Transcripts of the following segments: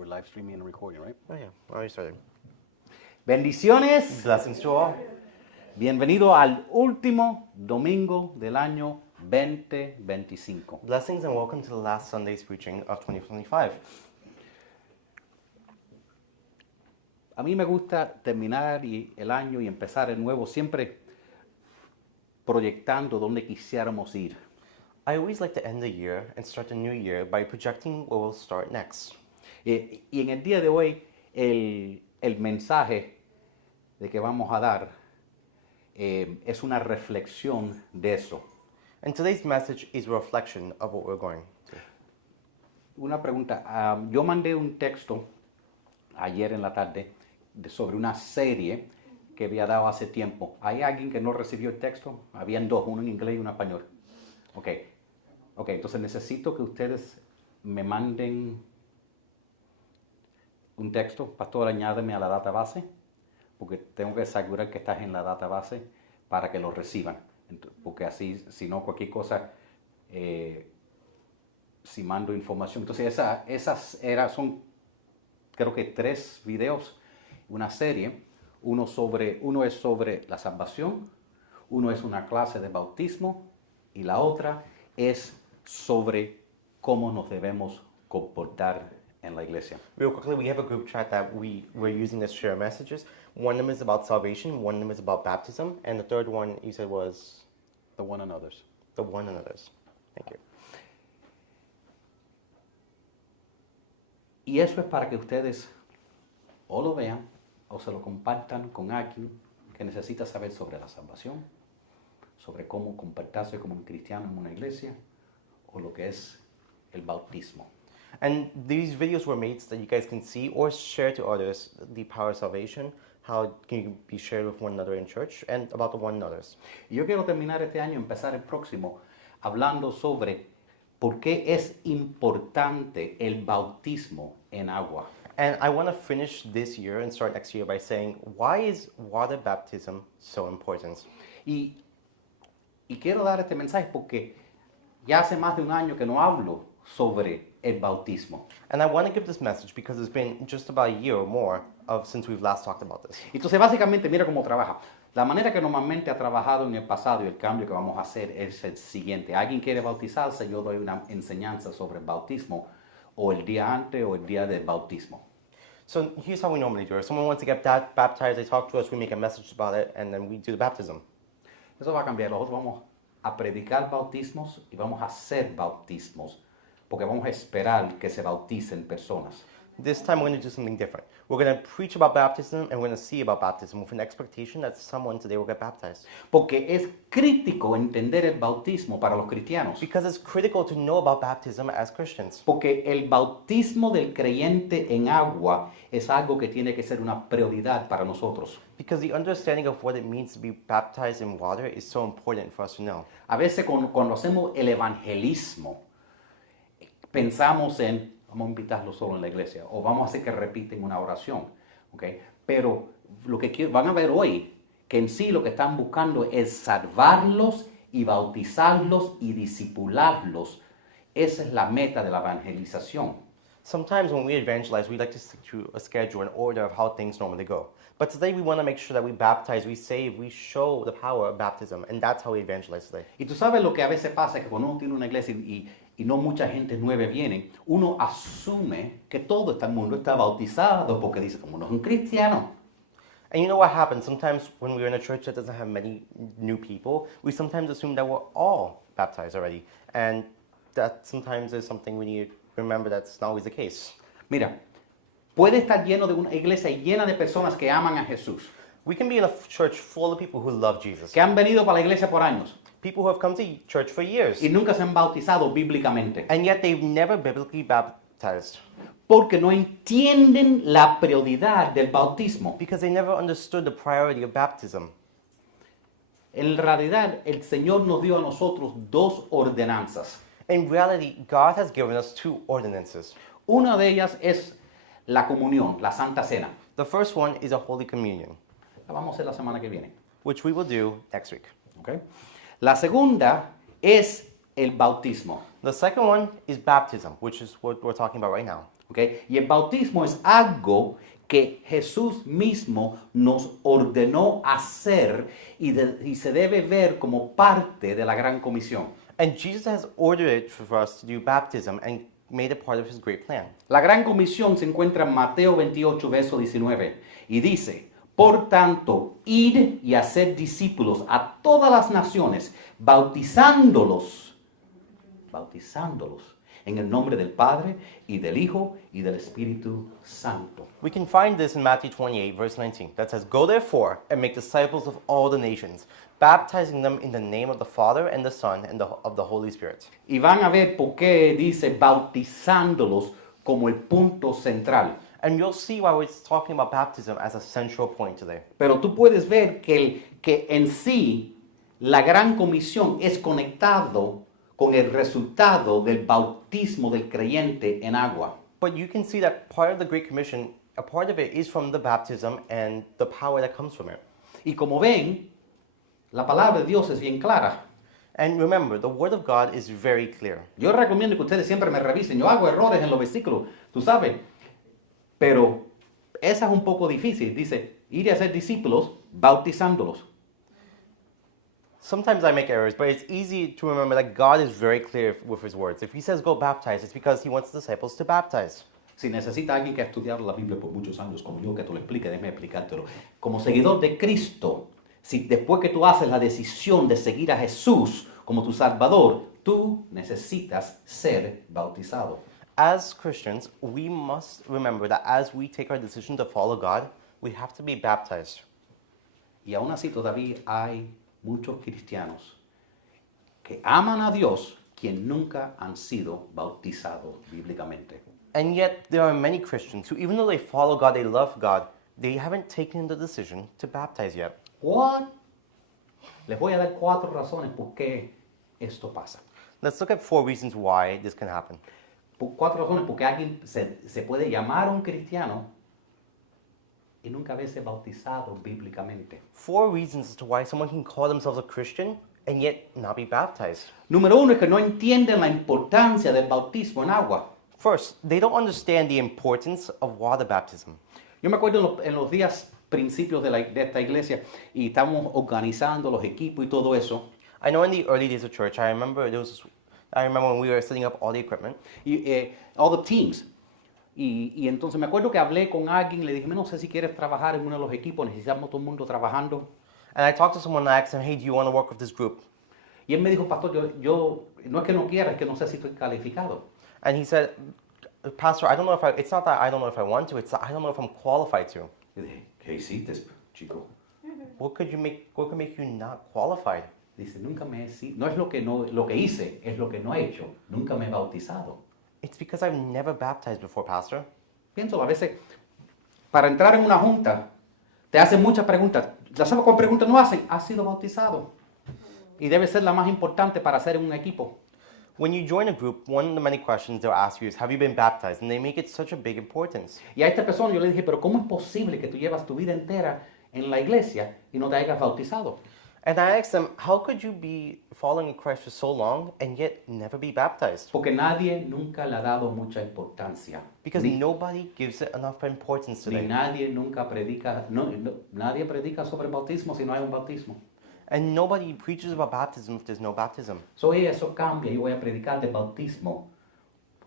We're live streaming and recording, right? Oh, yeah. Already started. Bendiciones. Blessings to all. Bienvenido al último domingo del año 2025. Blessings and welcome to the last Sunday's preaching of 2025. A mí me gusta terminar el año y empezar el nuevo siempre proyectando dónde quisiéramos ir. I always like to end the year and start the new year by projecting where we'll start next. Y en el día de hoy, el mensaje de que vamos a dar es una reflexión de eso. And today's message is a reflection of what we're going to. Una pregunta. Yo mandé un texto ayer en la tarde sobre una serie que había dado hace tiempo. ¿Hay alguien que no recibió el texto? Habían dos, uno en inglés y uno en español. Ok, entonces necesito que ustedes me manden un texto. Pastor, añádeme a la database, porque tengo que asegurar que estás en la database para que lo reciban. Porque así, si no, cualquier cosa, si mando información. Entonces, son, creo que 3 videos, una serie. Uno es sobre la salvación, uno es una clase de bautismo y la otra es sobre cómo nos debemos comportar en la iglesia. Real quickly, we have a group chat that we're using to share messages. One of them is about salvation, one of them is about baptism, and the third one you said was? The one another's. The one another's. Thank you. Y eso es para que ustedes o lo vean o se lo compartan con alguien que necesita saber sobre la salvación, sobre cómo comportarse como un cristiano en una iglesia o lo que es el bautismo. And these videos were made so that you guys can see or share to others the power of salvation, how it can be shared with one another in church, and about the one another's. Y yo quiero terminar este año, empezar el próximo, hablando sobre por qué es importante el bautismo en agua. And I want to finish this year and start next year by saying, why is water baptism so important? Y quiero dar este mensaje porque ya hace más de un año que no hablo sobre el bautismo. And I want to give this message because it's been just about a year or more since we've last talked about this. Entonces, básicamente, mira cómo trabaja. La manera que normalmente ha trabajado en el pasado y el cambio que vamos a hacer es el siguiente. Alguien quiere bautizarse, yo doy una enseñanza sobre el bautismo, o el día antes o el día del bautismo. So here's how we normally do it. If someone wants to get baptized, they talk to us, we make a message about it, and then we do the baptism. Eso va a cambiar. Nosotros vamos a predicar bautismos y vamos a hacer bautismos, porque vamos a esperar que se bauticen personas. This time we're going to do something different. We're going to preach about baptism and we're going to see about baptism with an expectation that someone today will get baptized. Porque es crítico entender el bautismo para los cristianos. Because it's critical to know about baptism as Christians. Porque el bautismo del creyente en agua es algo que tiene que ser una prioridad para nosotros. Because the understanding of what it means to be baptized in water is so important for us to know. A veces cuando hacemos el evangelismo, pensamos en vamos a invitarlos solo en la iglesia o vamos a hacer que repiten una oración, ¿okay? Pero lo que van a ver hoy, que en sí lo que están buscando es salvarlos y bautizarlos y discipularlos. Esa es la meta de la evangelización. Sometimes when we evangelize, we like to stick to a schedule, an order of how things normally go. But today we want to make sure that we baptize, we save, we show the power of baptism, and that's how we evangelize today. Y tú sabes lo que a veces pasa, que cuando uno tiene una iglesia y no mucha gente nueva viene, uno asume que todo el mundo está bautizado porque dice, como no es un cristiano. And you know what happens? Sometimes when we're in a church that doesn't have many new people, we sometimes assume that we're all baptized already. And that sometimes is something we need to remember that's not always the case. Mira, puede estar lleno de una iglesia llena de personas que aman a Jesús. We can be in a church full of people who love Jesus. Que han venido para la iglesia por años. People who have come to church for years. Y nunca se han bautizado bíblicamente. And yet they've never biblically baptized. Porque no entienden la prioridad del bautismo. Because they never understood the priority of baptism. En realidad, el Señor nos dio a nosotros 2 ordenanzas. In reality, God has given us 2 ordinances. Una de ellas es la comunión, la Santa Cena. The first one is a Holy Communion. La vamos a hacer la semana que viene. Which we will do next week. Okay. La segunda es el bautismo. The second one is baptism, which is what we're talking about right now. ¿ok? Y el bautismo es algo que Jesús mismo nos ordenó hacer y se debe ver como parte de la gran comisión. And Jesus has ordered it for us to do baptism and made it part of his great plan. La gran comisión se encuentra en Mateo 28, verso 19, y dice, por tanto, id y haced discípulos a todas las naciones, bautizándolos en el nombre del Padre y del Hijo y del Espíritu Santo. We can find this in Matthew 28, verse 19, that says, Go therefore and make disciples of all the nations, baptizing them in the name of the Father and the Son and of the Holy Spirit. Y van a ver por qué dice bautizándolos como el punto central. And you'll see why we're talking about baptism as a central point today. Pero tú puedes ver que en sí la gran comisión es conectado con el resultado del bautismo del creyente en agua. But you can see that part of the Great Commission, a part of it is from the baptism and the power that comes from it. Y como ven, la palabra de Dios es bien clara. And remember, the Word of God is very clear. Yo recomiendo que ustedes siempre me revisen. Yo hago errores en los versículos, tú sabes. Pero esa es un poco difícil. Dice, ir a ser discípulos bautizándolos. Sometimes I make errors, but it's easy to remember that God is very clear with his words. If he says go baptize, it's because he wants the disciples to baptize. Si necesita alguien que ha estudiado la Biblia por muchos años, como yo, que te lo explique, déjame explicártelo. Como seguidor de Cristo, si después que tú haces la decisión de seguir a Jesús como tu Salvador, tú necesitas ser bautizado. As Christians, we must remember that as we take our decision to follow God, we have to be baptized. Y aún así todavía hay muchos cristianos que aman a Dios quien nunca han sido bautizados bíblicamente. And yet, there are many Christians who, even though they follow God, they love God, they haven't taken the decision to baptize yet. What? Les voy a dar 4 razones por qué esto pasa. Let's look at 4 reasons why this can happen. 4 razones porque alguien se puede llamar un cristiano y nunca haberse bautizado bíblicamente. 4 reasons as to why someone can call themselves a Christian and yet not be baptized. Número 1 es que no entienden la importancia del bautismo en agua. First, they don't understand the importance of water baptism. Yo me acuerdo en los días principios de esta iglesia y estamos organizando los equipos y todo eso. I know in the early days of church, I remember when we were setting up all the equipment. Y, all the teams. Y entonces me acuerdo que hablé con alguien y le dije, no sé si quieres trabajar en uno de los equipos, necesitamos todo el mundo trabajando. And I talked to someone and I asked him, hey, do you want to work with this group? Y él me dijo, pastor, yo no es que no quiera, es que no sé si estoy calificado. And he said, Pastor, it's not that I don't know if I want to, it's that I don't know if I'm qualified to. Y dije, ¿qué hiciste, chico? What could make you not qualified? Dice, nunca me he, no es lo que hice, es lo que no he hecho. Nunca me he bautizado. It's because I've never baptized before, Pastor. Pienso, a veces, para entrar en una junta, te hacen muchas preguntas. ¿Ya sabes cuál pregunta no hacen? ¿Has sido bautizado? Y debe ser la más importante para hacer un equipo. When you join a group, one of the many questions they'll ask you is, have you been baptized? And they make it such a big importance. Y a esta persona yo le dije, pero ¿cómo es posible que tú llevas tu vida entera en la iglesia y no te hayas bautizado? And I asked them, how could you be following Christ for so long and yet never be baptized? Porque nadie nunca le ha dado mucha importancia. Because nobody gives it enough importance Ni today. nadie nunca predica, nadie predica sobre el bautismo si no hay un bautismo. And nobody preaches about baptism if there's no baptism. So eso cambia, yo voy a predicar de bautismo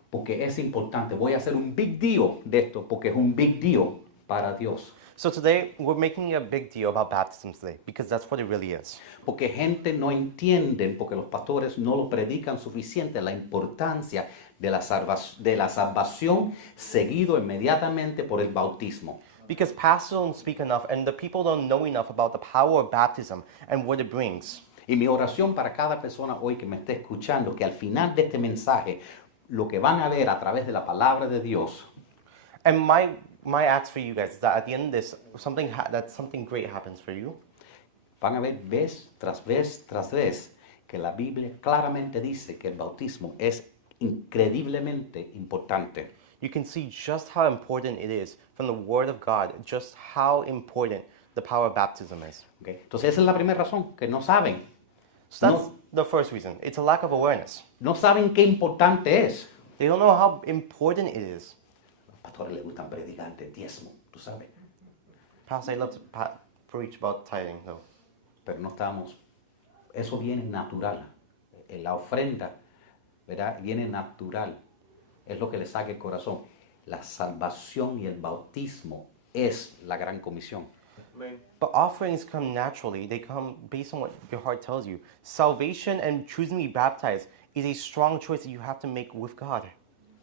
porque es importante. Voy a hacer un big deal de esto porque es un big deal para Dios. So today, we're making a big deal about baptism today because that's what it really is. Porque gente no entiende, porque los pastores no lo predican suficiente, la importancia de la salvación seguido inmediatamente por el bautismo. Because pastors don't speak enough and the people don't know enough about the power of baptism and what it brings. Y mi oración para cada persona hoy que me esté escuchando, que al final de este mensaje, lo que van a ver a través de la palabra de Dios, And my ask for you guys is that at the end of this, something great happens for you. van a ver vez tras vez tras vez que la Biblia claramente dice que el bautismo es increíblemente importante. You can see just how important it is from the Word of God, just how important the power of baptism is. ¿Ok? Entonces esa es la primera razón, que no saben. So that's the first reason. It's a lack of awareness. No saben qué importante es. They don't know how important it is. pastores les gustan predicar de diezmo, tú sabes. Pastor, I love to preach about tithing, though. Pero no estamos, eso viene natural. La ofrenda, ¿verdad? Viene natural. Es lo que le saca el corazón. La salvación y el bautismo es la gran comisión. But offerings come naturally. They come based on what your heart tells you. Salvation and choosing to be baptized is a strong choice that you have to make with God.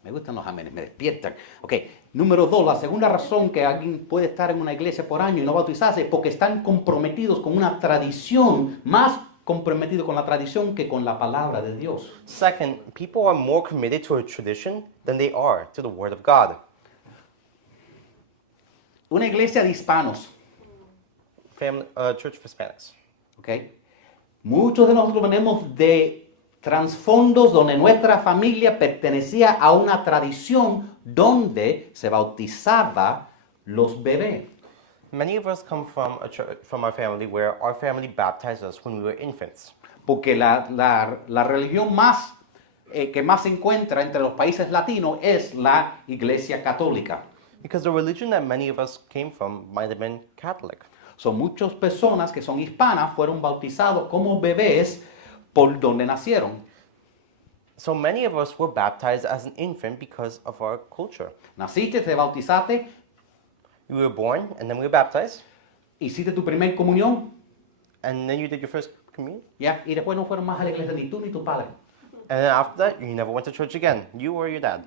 Me gustan los amenes, me despiertan. Ok, número 2, la segunda razón que alguien puede estar en una iglesia por año y no bautizarse es porque están comprometidos con una tradición, más comprometidos con la tradición que con la palabra de Dios. Second, people are more committed to a tradition than they are to the Word of God. Una iglesia de hispanos, Church of Hispanics. ok, muchos de nosotros venimos de trasfondos donde nuestra familia pertenecía a una tradición donde se bautizaba los bebés. Many of us come from from our family where our family baptized us when we were infants. Porque la religión más que más se encuentra entre los países latinos es la iglesia católica. Because the religion that many of us came from might have been Catholic. Son muchas personas que son hispanas fueron bautizados como bebés por donde nacieron. So many of us were baptized as an infant because of our culture. Naciste, te bautizaste, We were born and then we were baptized, hiciste tu primer comunión, and then you did your first communion. ¿ya? Y después no fueron más a la iglesia ni tú ni tu padre. And then after that, you never went to church again. You or your dad.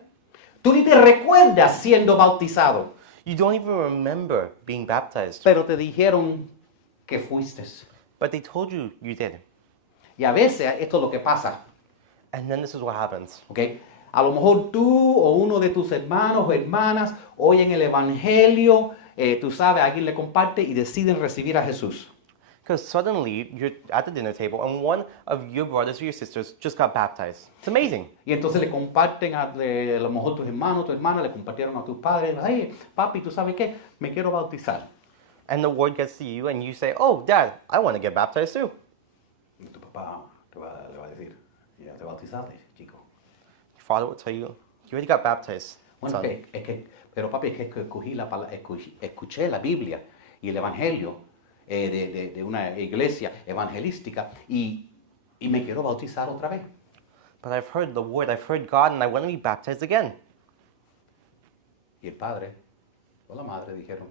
Tú ni te recuerdas siendo bautizado, You don't even remember being baptized, pero te dijeron que fuiste. but they told you you did. Y a veces esto es lo que pasa, And then this is what happens. ¿ok? A lo mejor tú o uno de tus hermanos o hermanas oyen el evangelio, tú sabes, alguien le comparte y deciden recibir a Jesús. Because suddenly you're at the dinner table and one of your brothers or your sisters just got baptized. It's amazing. Y entonces le comparten, a lo mejor tus hermanos, tu hermana, le compartieron a tus padres, hey, papi, ¿tú sabes qué? Me quiero bautizar. And the word gets to you and you say, oh, Dad, I want to get baptized too. Y tu papá le va a decir, ya te bautizaste, chico. Your father will tell you, you already got baptized, Bueno, son. pero papi, es que escuché la Biblia y el Evangelio de una iglesia evangelística y me quiero bautizar otra vez. But I've heard the word, I've heard God, and I want to be baptized again. Y el padre o la madre dijeron,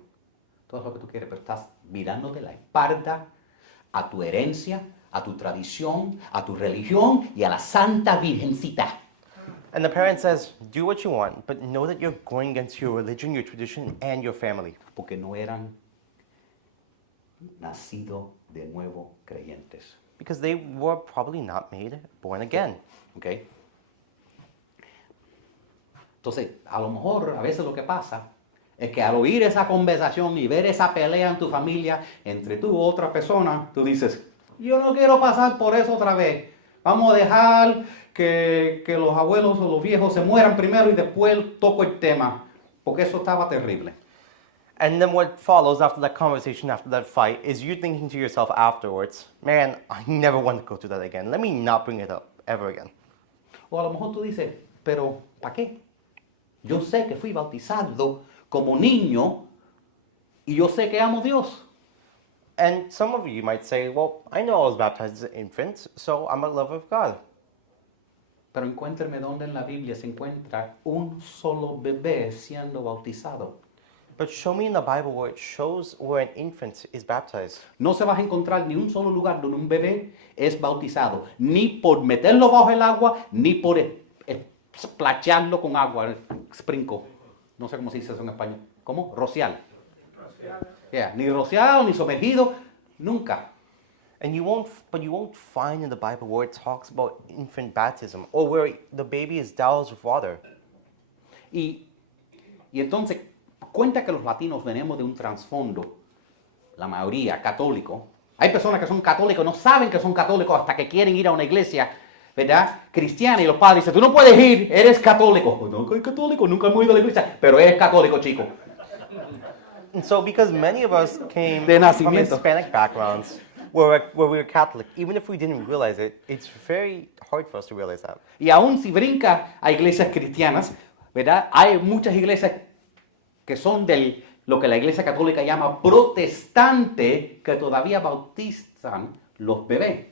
todo lo que tú quieres, pero estás mirándote la espalda a tu herencia, a tu tradición, a tu religión y a la Santa Virgencita. And the parent says, do what you want, but know that you're going against your religion, your tradition, and your family. Porque no eran nacidos de nuevo creyentes. Because they were probably not made born again. ¿Ok? Entonces, a lo mejor, a veces lo que pasa es que al oír esa conversación y ver esa pelea en tu familia entre tú y otra persona, tú dices, yo no quiero pasar por eso otra vez. Vamos a dejar que los abuelos o los viejos se mueran primero y después toco el tema, porque eso estaba terrible. And then what follows after that conversation, after that fight, is you thinking to yourself afterwards, man, I never want to go through that again. Let me not bring it up ever again. O a lo mejor tú dices, pero ¿para qué? Yo sé que fui bautizado como niño y yo sé que amo a Dios. And some of you might say, well, I know I was baptized as an infant, so I'm a lover of God. Pero encuéntrame dónde en la Biblia se encuentra un solo bebé siendo bautizado. But show me in the Bible where it shows where an infant is baptized. No se vas a encontrar ni un solo lugar donde un bebé es bautizado, ni por meterlo bajo el agua, ni por splasharlo con agua, sprinkle. No sé cómo se dice eso en español. ¿Cómo? Rociar. Yeah, ni rociado, ni sumergido, nunca. And you won't find in the Bible where it talks about infant baptism or where the baby is doused with water. Y entonces, cuenta que los latinos venimos de un trasfondo, la mayoría católico. Hay personas que son católicos, no saben que son católicos hasta que quieren ir a una iglesia, ¿verdad? Cristiana, y los padres dicen, tú no puedes ir, eres católico. Pues no soy católico, nunca hemos ido a la iglesia, pero eres católico, chico. And so because many of us came De from nacimiento. Hispanic backgrounds where we were Catholic, even if we didn't realize it, it's very hard for us to realize that. Y aún si brinca a iglesias cristianas, ¿verdad? Hay muchas iglesias que son de lo que la Iglesia Católica llama protestante, que todavía bautizan los bebés.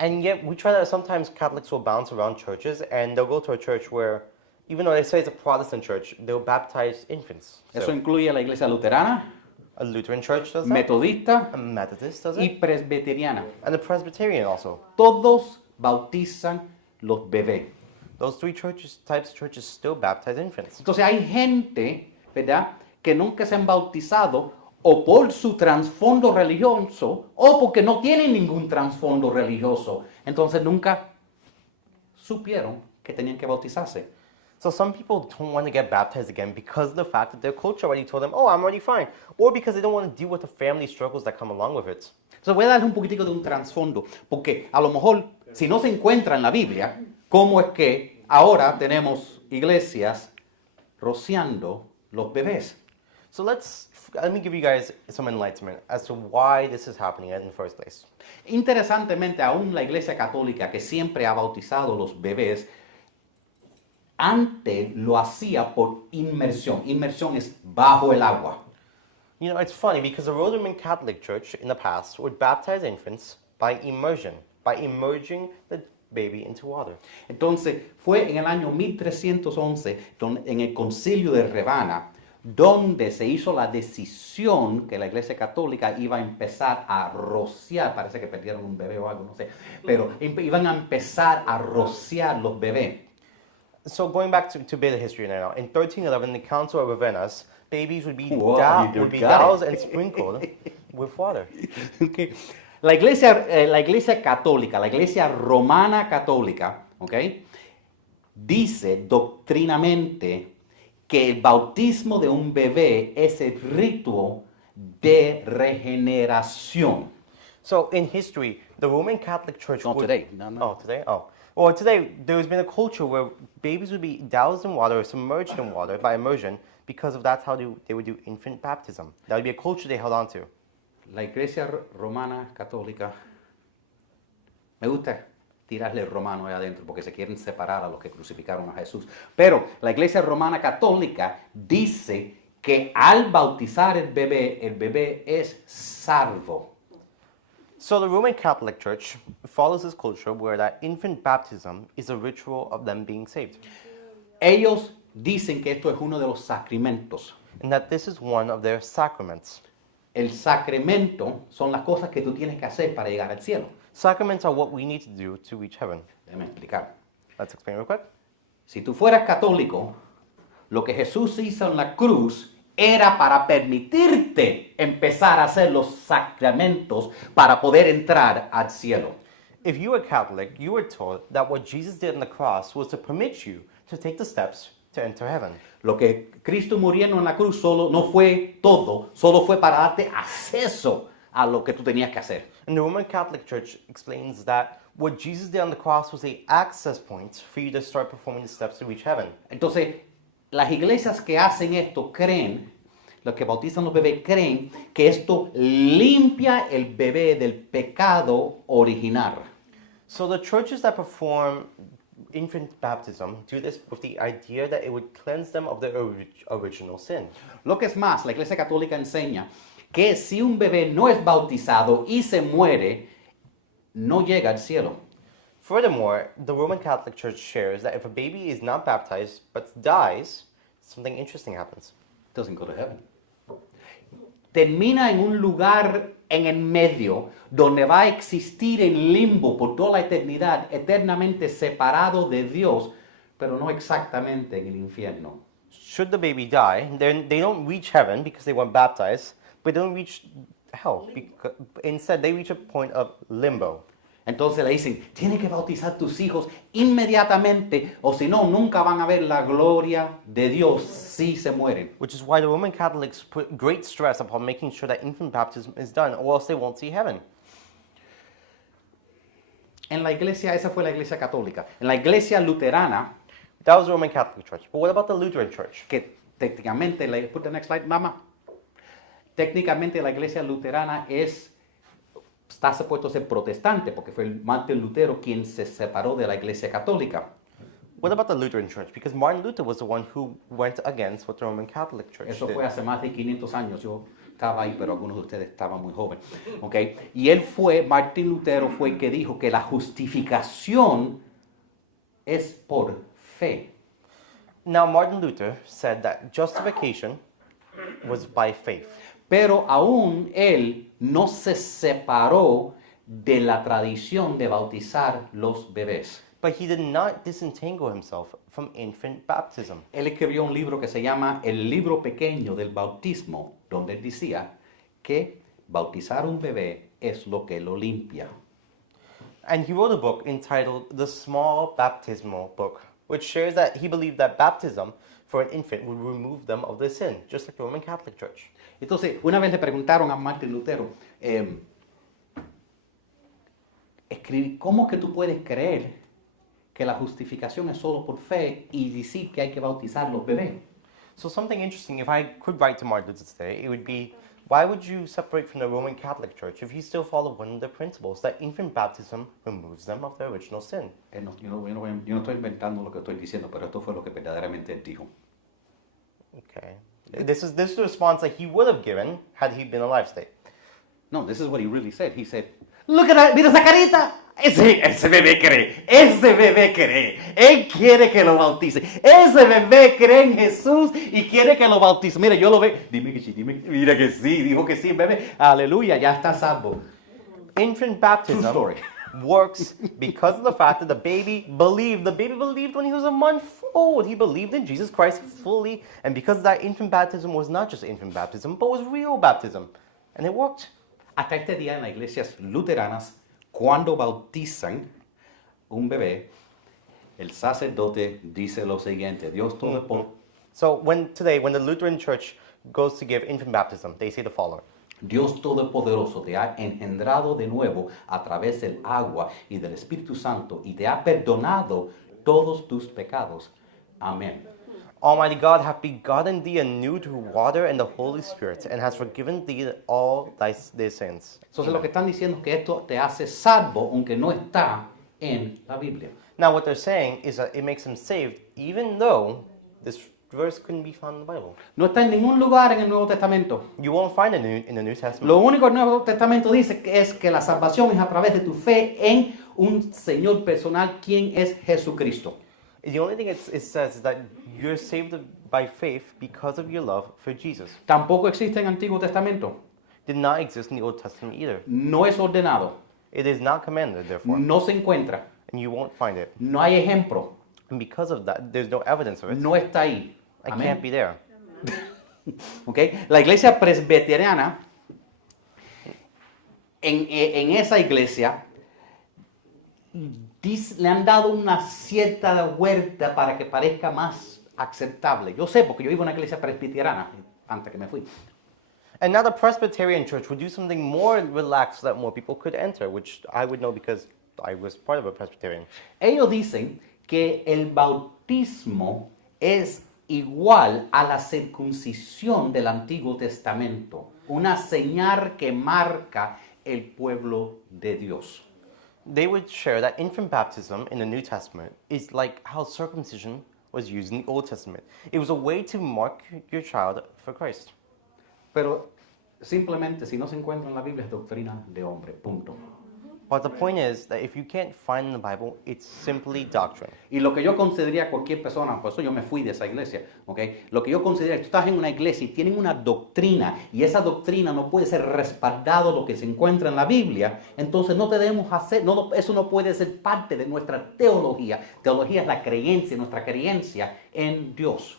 And yet, we try to, sometimes Catholics will bounce around churches and they'll go to a church where, even though they say it's a Protestant church, they'll baptize infants. Eso So, incluye a la Iglesia Luterana, a Lutheran church does that, Metodista a Methodist does y it, Presbiteriana. and a Presbyterian also. Todos bautizan los bebés. Those three types of churches still baptize infants. Entonces hay gente, ¿verdad?, que nunca se han bautizado o por su trasfondo religioso o porque no tienen ningún trasfondo religioso. Entonces nunca supieron que tenían que bautizarse. So some people don't want to get baptized again because of the fact that their culture already told them, oh, I'm already fine. Or because they don't want to deal with the family struggles that come along with it. Entonces voy a darle un poquitico de un trasfondo, porque a lo mejor si no se encuentra en la Biblia, ¿cómo es que ahora tenemos iglesias rociando los bebés? So let me give you guys some enlightenment as to why this is happening in the first place. Interesantemente, aún la Iglesia Católica, que siempre ha bautizado los bebés, antes lo hacía por inmersión. Inmersión es bajo el agua. You know, it's funny because the Roman Catholic Church in the past would baptize infants by immersion, by immerging the baby into water. Entonces, fue en el año 1311, en el Concilio de Ravenna, donde se hizo la decisión que la Iglesia Católica iba a empezar a rociar, parece que perdieron un bebé o algo, no sé, pero iban a empezar a rociar los bebés. So going back to a bit of history now, in 1311, the Council of Ravenna, babies would be, Wow, you got doused it. and sprinkled with water. Okay. La iglesia católica, la iglesia romana católica, okay, dice doctrinamente que el bautismo de un bebé es el rito de regeneración. So in history, the Roman Catholic Church Not would... today. No. Oh, today? Oh. Well, today, there's been a culture where babies would be doused in water or submerged in water by immersion because of that's how they would do infant baptism. That would be a culture they held on to. La iglesia romana católica, me gusta tirarle el romano ahí adentro porque se quieren separar a los que crucificaron a Jesús. Pero la iglesia romana católica dice que al bautizar el bebé es salvo. So the Roman Catholic Church follows this culture where that infant baptism is a ritual of them being saved. Ellos dicen que esto es uno de los sacramentos. And that this is one of their sacraments. El sacramento son las cosas que tú tienes que hacer para llegar al cielo. Sacraments are what we need to do to reach heaven. Déjame explicar. Let's explain real quick. Si tú fueras católico, lo que Jesús hizo en la cruz era para permitirte empezar a hacer los sacramentos para poder entrar al cielo. If you were Catholic, you were told that what Jesus did on the cross was to permit you to take the steps to enter heaven. Lo que Cristo muriendo en la cruz solo no fue todo, solo fue para darte acceso a lo que tú tenías que hacer. And the Roman Catholic Church explains that what Jesus did on the cross was an access point for you to start performing the steps to reach heaven. Entonces, las iglesias que hacen esto creen, los que bautizan los bebés creen que esto limpia el bebé del pecado original. So the churches that perform infant baptism do this with the idea that it would cleanse them of their original sin. Lo que es más, la Iglesia Católica enseña que si un bebé no es bautizado y se muere, no llega al cielo. Furthermore, the Roman Catholic Church shares that if a baby is not baptized but dies, something interesting happens. Doesn't go to heaven. Termina en un lugar en el medio donde va a existir en limbo por toda la eternidad, eternamente separado de Dios, pero no exactamente en el infierno. Should the baby die, then they don't reach heaven because they weren't baptized, but they don't reach hell. Instead, they reach a point of limbo. Entonces le dicen, tienes que bautizar tus hijos inmediatamente o si no, nunca van a ver la gloria de Dios si se mueren. Which is why the Roman Catholics put great stress upon making sure that infant baptism is done, or else they won't see heaven. En la iglesia, esa fue la iglesia católica. En la iglesia luterana, That was the Roman Catholic Church. But what about the Lutheran Church? que técnicamente, put the next slide, mama. Técnicamente la iglesia luterana está supuesto a ser protestante, porque fue Martín Lutero quien se separó de la iglesia católica. What about the Lutheran Church? Because Martin Luther was the one who went against what the Roman Catholic Church Eso did. fue hace más de 500 años. Yo estaba ahí, pero algunos de ustedes estaban muy jóvenes. ¿Okay? Y Martín Lutero fue el que dijo que la justificación es por fe. Now, Martin Luther said that justification was by faith. Pero aún él no se separó de la tradición de bautizar los bebés. But he did not disentangle himself from infant baptism. Él escribió un libro que se llama El libro pequeño del bautismo, donde él decía que bautizar un bebé es lo que lo limpia. And he wrote a book entitled The Small Baptismal Book, which shares that he believed that baptism for an infant would remove them of their sin, just like the Roman Catholic Church. Entonces, una vez le preguntaron a Martín Lutero, ¿cómo es que tú puedes creer que la justificación es solo por fe y decir que hay que bautizar los bebés? So something interesting, if I could write to Martin Luther today, it would be, why would you separate from the Roman Catholic Church if you still follow one of the principles, that infant baptism removes them of their original sin? Yo no estoy inventando lo que estoy diciendo, pero esto fue lo que verdaderamente él dijo. Okay. This is the response that he would have given had he been alive today. No, this is what he really said. He said, look at that, mira esa carita. Ese bebé cree. Él quiere que lo bautice. Ese bebé cree en Jesús y quiere que lo bautice. Mira, yo lo veo. Dime que sí, mira que sí. Dijo que sí, bebé. Aleluya, ya está salvo. Infant baptism True story. works because of the fact that the baby believed. The baby believed when he was a month old. He believed in Jesus Christ fully. And because that infant baptism was not just infant baptism, but was real baptism. And it worked. Hasta este día en las iglesias luteranas, cuando bautizan un bebé, el sacerdote dice lo siguiente: Dios Todopoderoso. So when the Lutheran Church goes to give infant baptism, they say the following. Dios Todopoderoso te ha engendrado de nuevo a través del agua y del Espíritu Santo y te ha perdonado todos tus pecados. Amén. Almighty God hath begotten thee anew through water and the Holy Spirit, and has forgiven thee all thy sins. Entonces lo que están diciendo es que esto te hace salvo, aunque no está en la Biblia. Now what they're saying is that it makes them saved, even though this verse couldn't be found in the Bible. No está en ningún lugar en el Nuevo Testamento. You won't find it in the New Testament. Lo único que el Nuevo Testamento dice es que la salvación es a través de tu fe en un Señor personal, quien es Jesucristo. The only thing it says is that you're saved by faith because of your love for Jesus. Tampoco existe en el Antiguo Testamento. Did not exist in the Old Testament either. No es ordenado. It is not commanded, therefore, No se encuentra. and you won't find it. No hay ejemplo. And because of that, there's no evidence of it. No está ahí. It Amén. can't be there. ¿Okay? La iglesia presbiteriana, en esa iglesia, le han dado una cierta vuelta para que parezca más aceptable. Yo sé, porque yo vivo en una iglesia presbiteriana antes que me fui. And now the Presbyterian Church would do something more relaxed so that more people could enter, which I would know because I was part of a Presbyterian. Ellos dicen que el bautismo es igual a la circuncisión del Antiguo Testamento, una señal que marca el pueblo de Dios. They would share that infant baptism in the New Testament is like how circumcision was used in the Old Testament. It was a way to mark your child for Christ. Pero simplemente, si no se encuentra en la Biblia, es doctrina de hombre, punto. But the point is that if you can't find in the Bible, it's simply doctrine. Y lo que yo consideraría a cualquier persona, por eso yo me fui de esa iglesia, ¿ok? Lo que yo considero, tú estás en una iglesia y tienen una doctrina, y esa doctrina no puede ser respaldado lo que se encuentra en la Biblia, entonces no debemos hacer, eso no puede ser parte de nuestra teología. Teología es la creencia, nuestra creencia en Dios.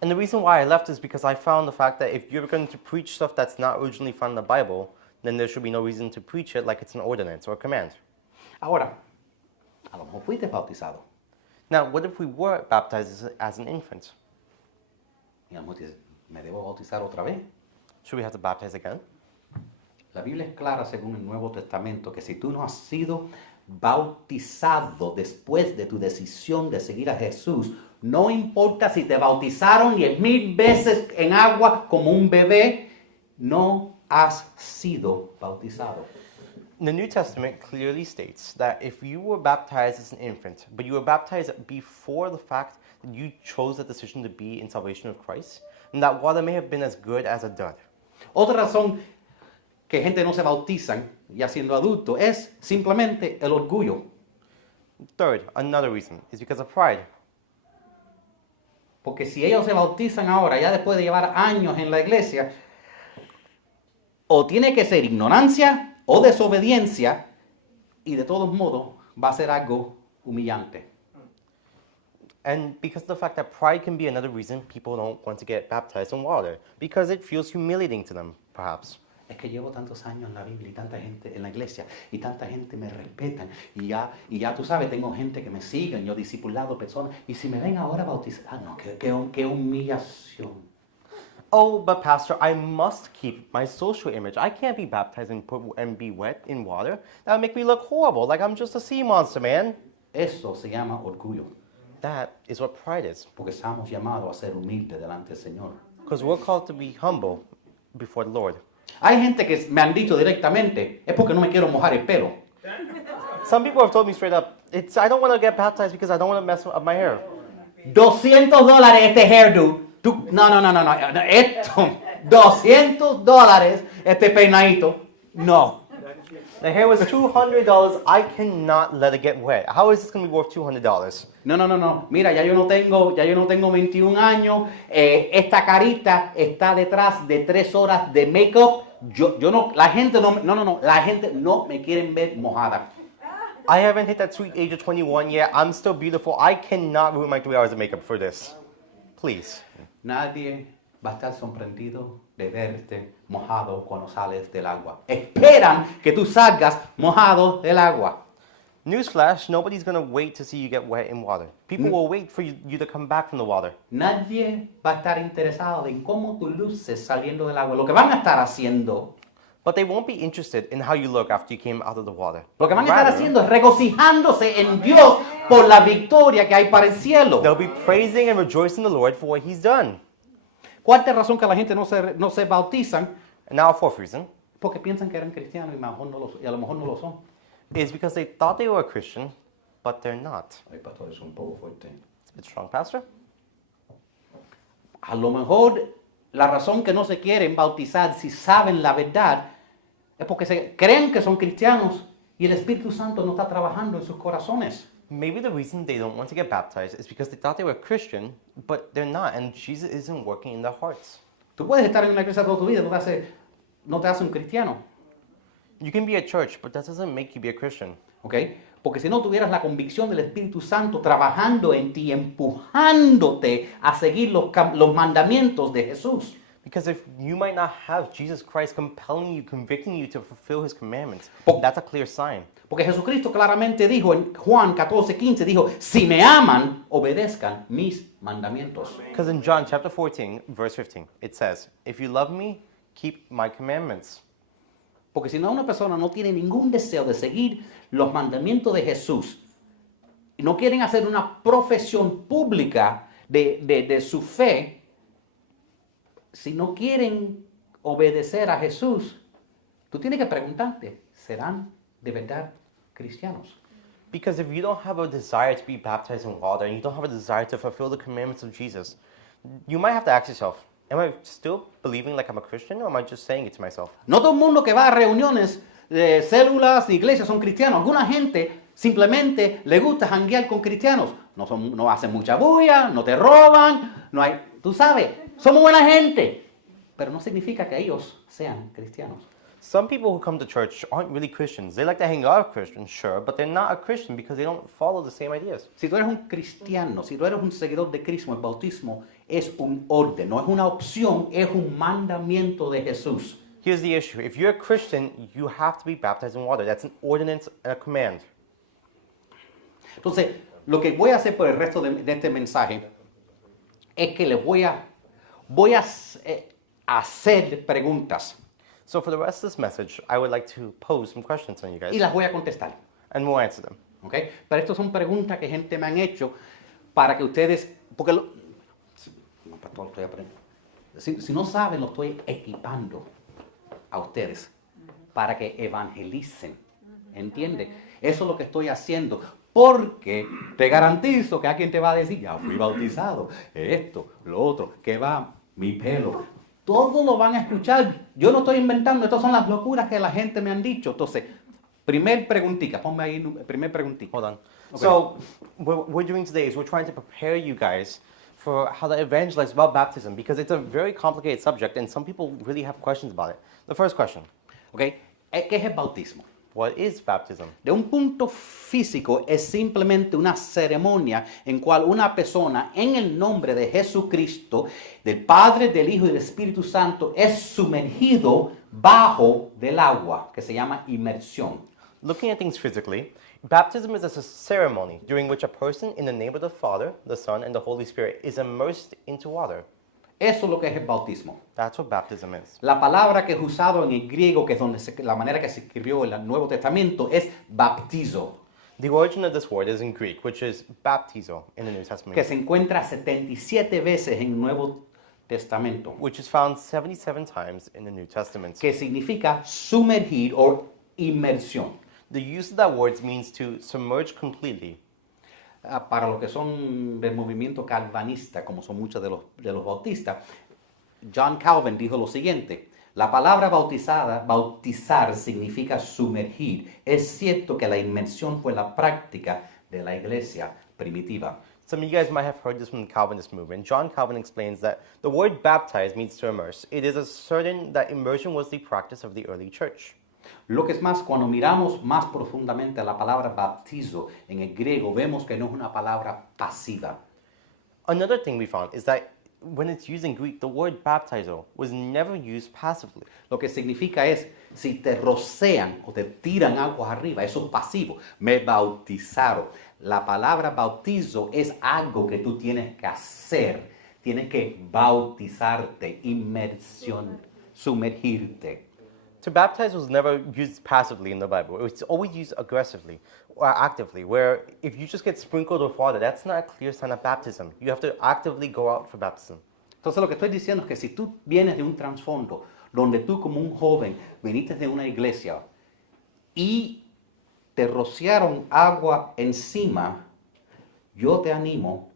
And the reason why I left is because I found the fact that if you're going to preach stuff that's not originally found in the Bible, then there should be no reason to preach it like it's an ordinance or a command. Ahora, a lo mejor fuiste bautizado. Now, what if we were baptized as an infant? Y a lo mejor dices, ¿me debo bautizar otra vez? Should we have to baptize again? La Biblia es clara según el Nuevo Testamento que si tú no has sido bautizado después de tu decisión de seguir a Jesús, no importa si te bautizaron 10,000 veces en agua como un bebé, no has sido bautizado. The New Testament clearly states that if you were baptized as an infant, but you were baptized before the fact that you chose the decision to be in salvation of Christ, then that water may have been as good as a dud. Otra razón que gente no se bautizan ya siendo adulto es simplemente el orgullo. Third, another reason is because of pride. Porque si ellos se bautizan ahora, ya después de llevar años en la iglesia, o tiene que ser ignorancia o desobediencia, y de todos modos va a ser algo humillante. And because of the fact that pride can be another reason people don't want to get baptized in water, because it feels humiliating to them, perhaps. Es que llevo tantos años en la Biblia y tanta gente en la iglesia y tanta gente me respetan y ya tú sabes, tengo gente que me sigue, yo discipulado personas y si me ven ahora bautizar, no, qué humillación. Oh, but Pastor, I must keep my social image. I can't be baptized and be wet in water. That would make me look horrible, like I'm just a sea monster, man. Eso se llama orgullo, That is what pride is, porque estamos llamados a ser humildes delante del Señor. because we're called to be humble before the Lord. Hay gente que me han dicho directamente, es porque no me quiero mojar el pelo. Some people have told me straight up, I don't want to get baptized because I don't want to mess up my hair. $200 este hairdo. No. Esto, $200 este peinadito. No. The hair was $200. I cannot let it get wet. How is this going to be worth $200? No. Mira, ya yo no tengo 21 años. Esta carita está detrás de 3 horas de make-up. La gente no me quieren ver mojada. I haven't hit that sweet age of 21 yet. I'm still beautiful. I cannot ruin my 3 hours of makeup for this. Please. Nadie va a estar sorprendido de verte mojado cuando sales del agua. Esperan que tú salgas mojado del agua. Newsflash, nobody's going to wait to see you get wet in water. People will wait for you to come back from the water. Nadie va a estar interesado en cómo tú luces saliendo del agua. Lo que van a estar haciendo, But they won't be interested in how you look after you came out of the water. lo que van a estar Rather, haciendo es regocijándose en Dios por la victoria que hay para el cielo. they'll be praising and rejoicing the Lord for what He's done. Cuarta razón que la gente no se bautizan, And now, a fourth reason porque piensan que eran cristianos y a lo mejor no lo son. is because they thought they were a Christian, but they're not. Ay, pastor, es un poco fuerte. It's a bit strong, Pastor. A lo mejor la razón que no se quieren bautizar si saben la verdad es porque se creen que son cristianos y el Espíritu Santo no está trabajando en sus corazones. Maybe the reason they don't want to get baptized is because they thought they were Christian, but they're not, and Jesus isn't working in their hearts. Tú puedes estar en una iglesia toda tu vida, no te hace un cristiano, You can be at church, but that doesn't make you be a Christian. ¿ok? Porque si no tuvieras la convicción del Espíritu Santo trabajando en ti, empujándote a seguir los mandamientos de Jesús. Because if you might not have Jesus Christ compelling you, convicting you to fulfill His commandments, Po- that's a clear sign. Porque Jesucristo claramente dijo en Juan 14:15, dijo, si me aman, obedezcan mis mandamientos. Because in John chapter 14, verse 15, it says, if you love me, keep my commandments. Porque si no, una persona no tiene ningún deseo de seguir los mandamientos de Jesús, no quieren hacer una profesión pública de su fe, si no quieren obedecer a Jesús, tú tienes que preguntarte, ¿serán de verdad cristianos? Because if you don't have a desire to be baptized in water and you don't have a desire to fulfill the commandments of Jesus, you might have to ask yourself, am I still believing like I'm a Christian, or am I just saying it to myself? No todo el mundo que va a reuniones de células, de iglesias son cristianos. Alguna gente simplemente le gusta janguear con cristianos. No hacen mucha bulla, no te roban, tú sabes, somos buena gente. Pero no significa que ellos sean cristianos. Some people who come to church aren't really Christians. They like to hang out with Christians, sure, but they're not a Christian because they don't follow the same ideas. Si tú eres un cristiano, si tú eres un seguidor de Cristo, el bautismo es un orden, no es una opción, es un mandamiento de Jesús. Here's the issue. If you're a Christian, you have to be baptized in water. That's an ordinance and a command. Entonces, lo que voy a hacer por el resto de este mensaje es que les voy a hacer preguntas So for the rest of this message, I would like to pose some questions on you y guys, las voy a contestar. and we'll answer them. ¿Ok? Pero estas son preguntas que gente me han hecho para que ustedes, porque no, pastor, estoy aprendiendo. Si no saben, lo estoy equipando a ustedes para que evangelicen ¿Entiende? Eso es lo que estoy haciendo. Porque te garantizo que alguien te va a decir, ya fui bautizado, esto, lo otro, que va, mi pelo. Todo lo van a escuchar. Yo no estoy inventando, estas son las locuras que la gente me han dicho. Entonces, primer preguntita, ponme ahí, primer preguntita. Hold on. Okay. So, what we're doing today is we're trying to prepare you guys for how to evangelize about baptism because it's a very complicated subject and some people really have questions about it. The first question, ¿Ok? ¿Qué es el bautismo? what is baptism? De un punto físico es simplemente una ceremonia en cual una persona en el nombre de Jesucristo, del Padre, del Hijo y del Espíritu Santo es sumergido bajo del agua, que se llama inmersión. Looking at things physically, baptism is a ceremony during which a person in the name of the Father, the Son, and the Holy Spirit is immersed into water. Eso es lo que es el bautismo. That's what baptism is. La palabra que es usado en el griego, que es donde la manera que se escribió el Nuevo Testamento, es baptizo, The origin of this word is in Greek, which is baptizo in the New Testament, que se encuentra 77 veces en el Nuevo Testamento, which is found 77 times in the New Testament. que significa sumergir o inmersión. The use of that word means to submerge completely. Para los que son del movimiento calvinista, como son muchos de los bautistas, John Calvin dijo lo siguiente: la palabra bautizar significa sumergir. Es cierto que la inmersión fue la práctica de la iglesia primitiva. Some of you guys might have heard this from the Calvinist movement. John Calvin explains that the word baptize means to immerse. It is certain that immersion was the practice of the early church. Lo que es más, cuando miramos más profundamente la palabra bautizo en el griego, vemos que no es una palabra pasiva. Another thing we found is that when it's used in Greek, the word baptizo was never used passively. Lo que significa es, si te rocean o te tiran aguas arriba, eso es pasivo. Me bautizaron. La palabra bautizo es algo que tú tienes que hacer. Tienes que bautizarte, inmersión, sumergirte. To baptize was never used passively in the Bible. It's always used aggressively or actively, where if you just get sprinkled with water, that's not a clear sign of baptism. You have to actively go out for baptism. Entonces lo que estoy diciendo es que si tú vienes de un trasfondo donde tú como un joven viniste de una iglesia y te rociaron agua encima, yo te animo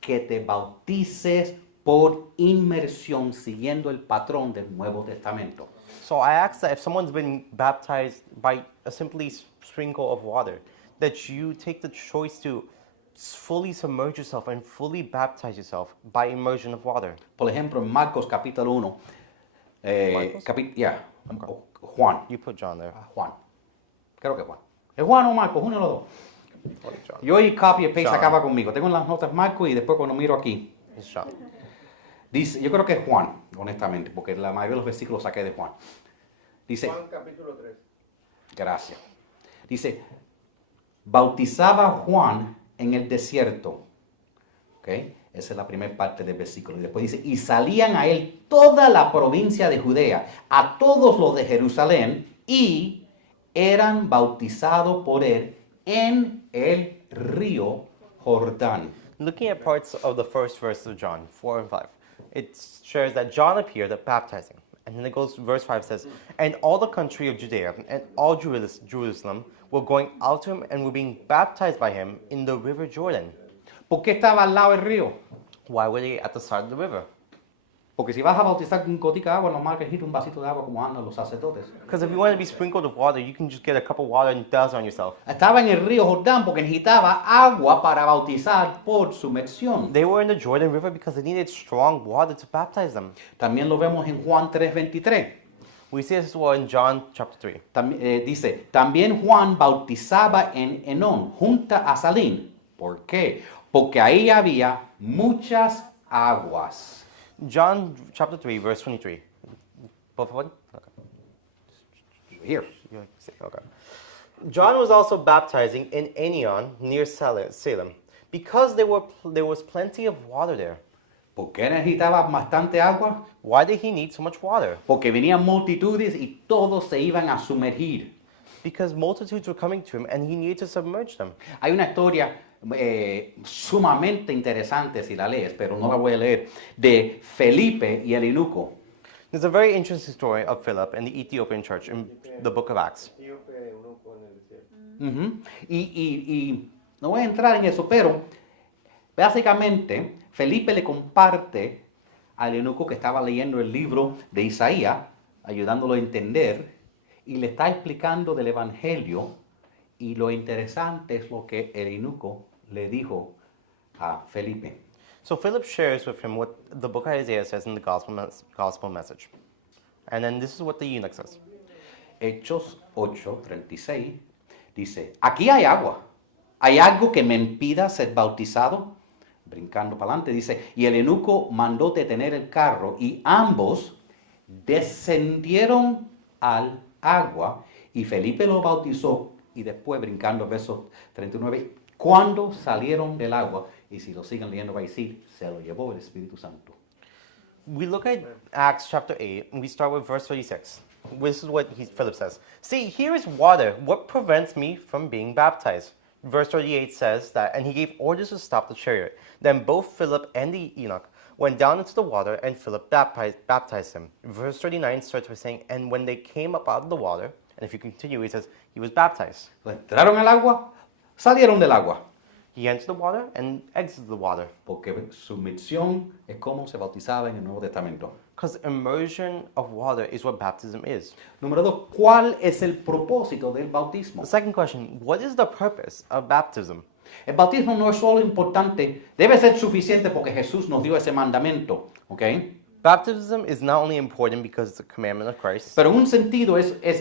que te bautices por inmersión siguiendo el patrón del Nuevo Testamento. So I ask that if someone's been baptized by a simply sprinkle of water, that you take the choice to fully submerge yourself and fully baptize yourself by immersion of water. Por ejemplo, en Marcos capítulo 1, Marcos? Juan. You put John there. Juan. Creo que Juan. ¿Es Juan o Marcos? Uno de los dos. John. Yo y copy and paste John. acaba conmigo. Tengo las notas Marcos y después cuando miro aquí, It's John. dice, yo creo que es Juan, honestamente, porque la mayoría de los versículos saqué de Juan. Dice, Juan capítulo 3. gracias. Dice, bautizaba Juan en el desierto. ¿Ok? Esa es la primera parte del versículo. Y después dice, y salían a él toda la provincia de Judea, a todos los de Jerusalén, y eran bautizados por él en el río Jordán. Looking at parts of the first verse of John 4 and 5, it shares that John appeared at baptizing. And then it goes, verse 5 says, and all the country of Judea and all Jerusalem were going out to him and were being baptized by him in the river Jordan. ¿Por qué estaba al lado del río? Why were they at the side of the river? Porque si vas a bautizar con gotica de agua, normal que gire un vasito de agua como andan los sacerdotes. Because if you want to be sprinkled with water, you can just get a cup of water and douse on yourself. Estaba en el río Jordán porque necesitaba agua para bautizar por sumersión. They were in the Jordan River because they needed strong water to baptize them. También lo vemos en Juan 3:23. We see this as well in John chapter 3. Dice, también Juan bautizaba en Enón, junto a Salim. ¿Por qué? Porque ahí había muchas aguas. John chapter 3, verse 23. Both of them? Okay. Here. You like to say- Okay. John was also baptizing in Enion near Salem because there was plenty of water there. ¿Por qué necesitaba bastante agua? Why did he need so much water? Porque venían multitudes y todos se iban a sumergir. Because multitudes were coming to him and he needed to submerge them. Hay una historia sumamente interesante si la lees, pero no la voy a leer, de Felipe y el eunuco. There's a very interesting story of Philip and the Ethiopian church in the book of Acts. Etíope, eunuco en el desierto. Ujú. Y no voy a entrar en eso, pero básicamente Felipe le comparte al eunuco que estaba leyendo el libro de Isaías, ayudándolo a entender, y le está explicando del Evangelio, y lo interesante es lo que el eunuco le dijo a Felipe. So Philip shares with him what the book of Isaiah says in the gospel message. And then this is what the eunuch says. Hechos 8:36 dice, aquí hay agua, ¿hay algo que me impida ser bautizado? Brincando para adelante dice, y el eunuco mandó detener el carro y ambos descendieron al agua y Felipe lo bautizó y después brincando verso 39, cuando salieron del agua, y si lo siguen leyendo va a decir, se lo llevó el Espíritu Santo. We look at Acts chapter 8, and we start with verse 36. This is what Philip says. See, here is water. What prevents me from being baptized? Verse 38 says that, and he gave orders to stop the chariot. Then both Philip and the eunuch went down into the water, and Philip baptized him. Verse 39 starts by saying, and when they came up out of the water, and if you continue, it says, he was baptized. Entraron al agua, salieron del agua. He entered the water and exited the water. Porque su misión es cómo se bautizaba en el Nuevo Testamento. Because immersion of water is what baptism is. Número 2, ¿cuál es el propósito del bautismo? The second question, what is the purpose of baptism? El bautismo no es solo importante, debe ser suficiente porque Jesús nos dio ese mandamiento, ¿ok? Baptism is not only important because it's a commandment of Christ, Pero en un sentido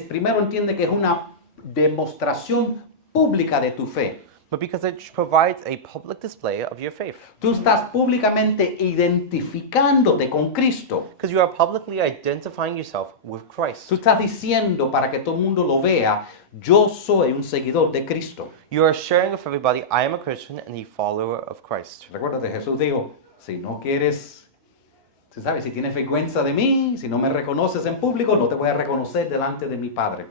primero entiende que es una demostración pública de tu fe. but because it provides a public display of your faith. Tú estás públicamente identificándote con Cristo. Because you are publicly identifying yourself with Christ. Tú estás diciendo para que todo el mundo lo vea, yo soy un seguidor de Cristo. You are sharing with everybody, I am a Christian and a follower of Christ. Recuerda que Jesús dijo, si no quieres, tú sabes, si tienes vergüenza de mí, si no me reconoces en público, no te voy a reconocer delante de mi Padre.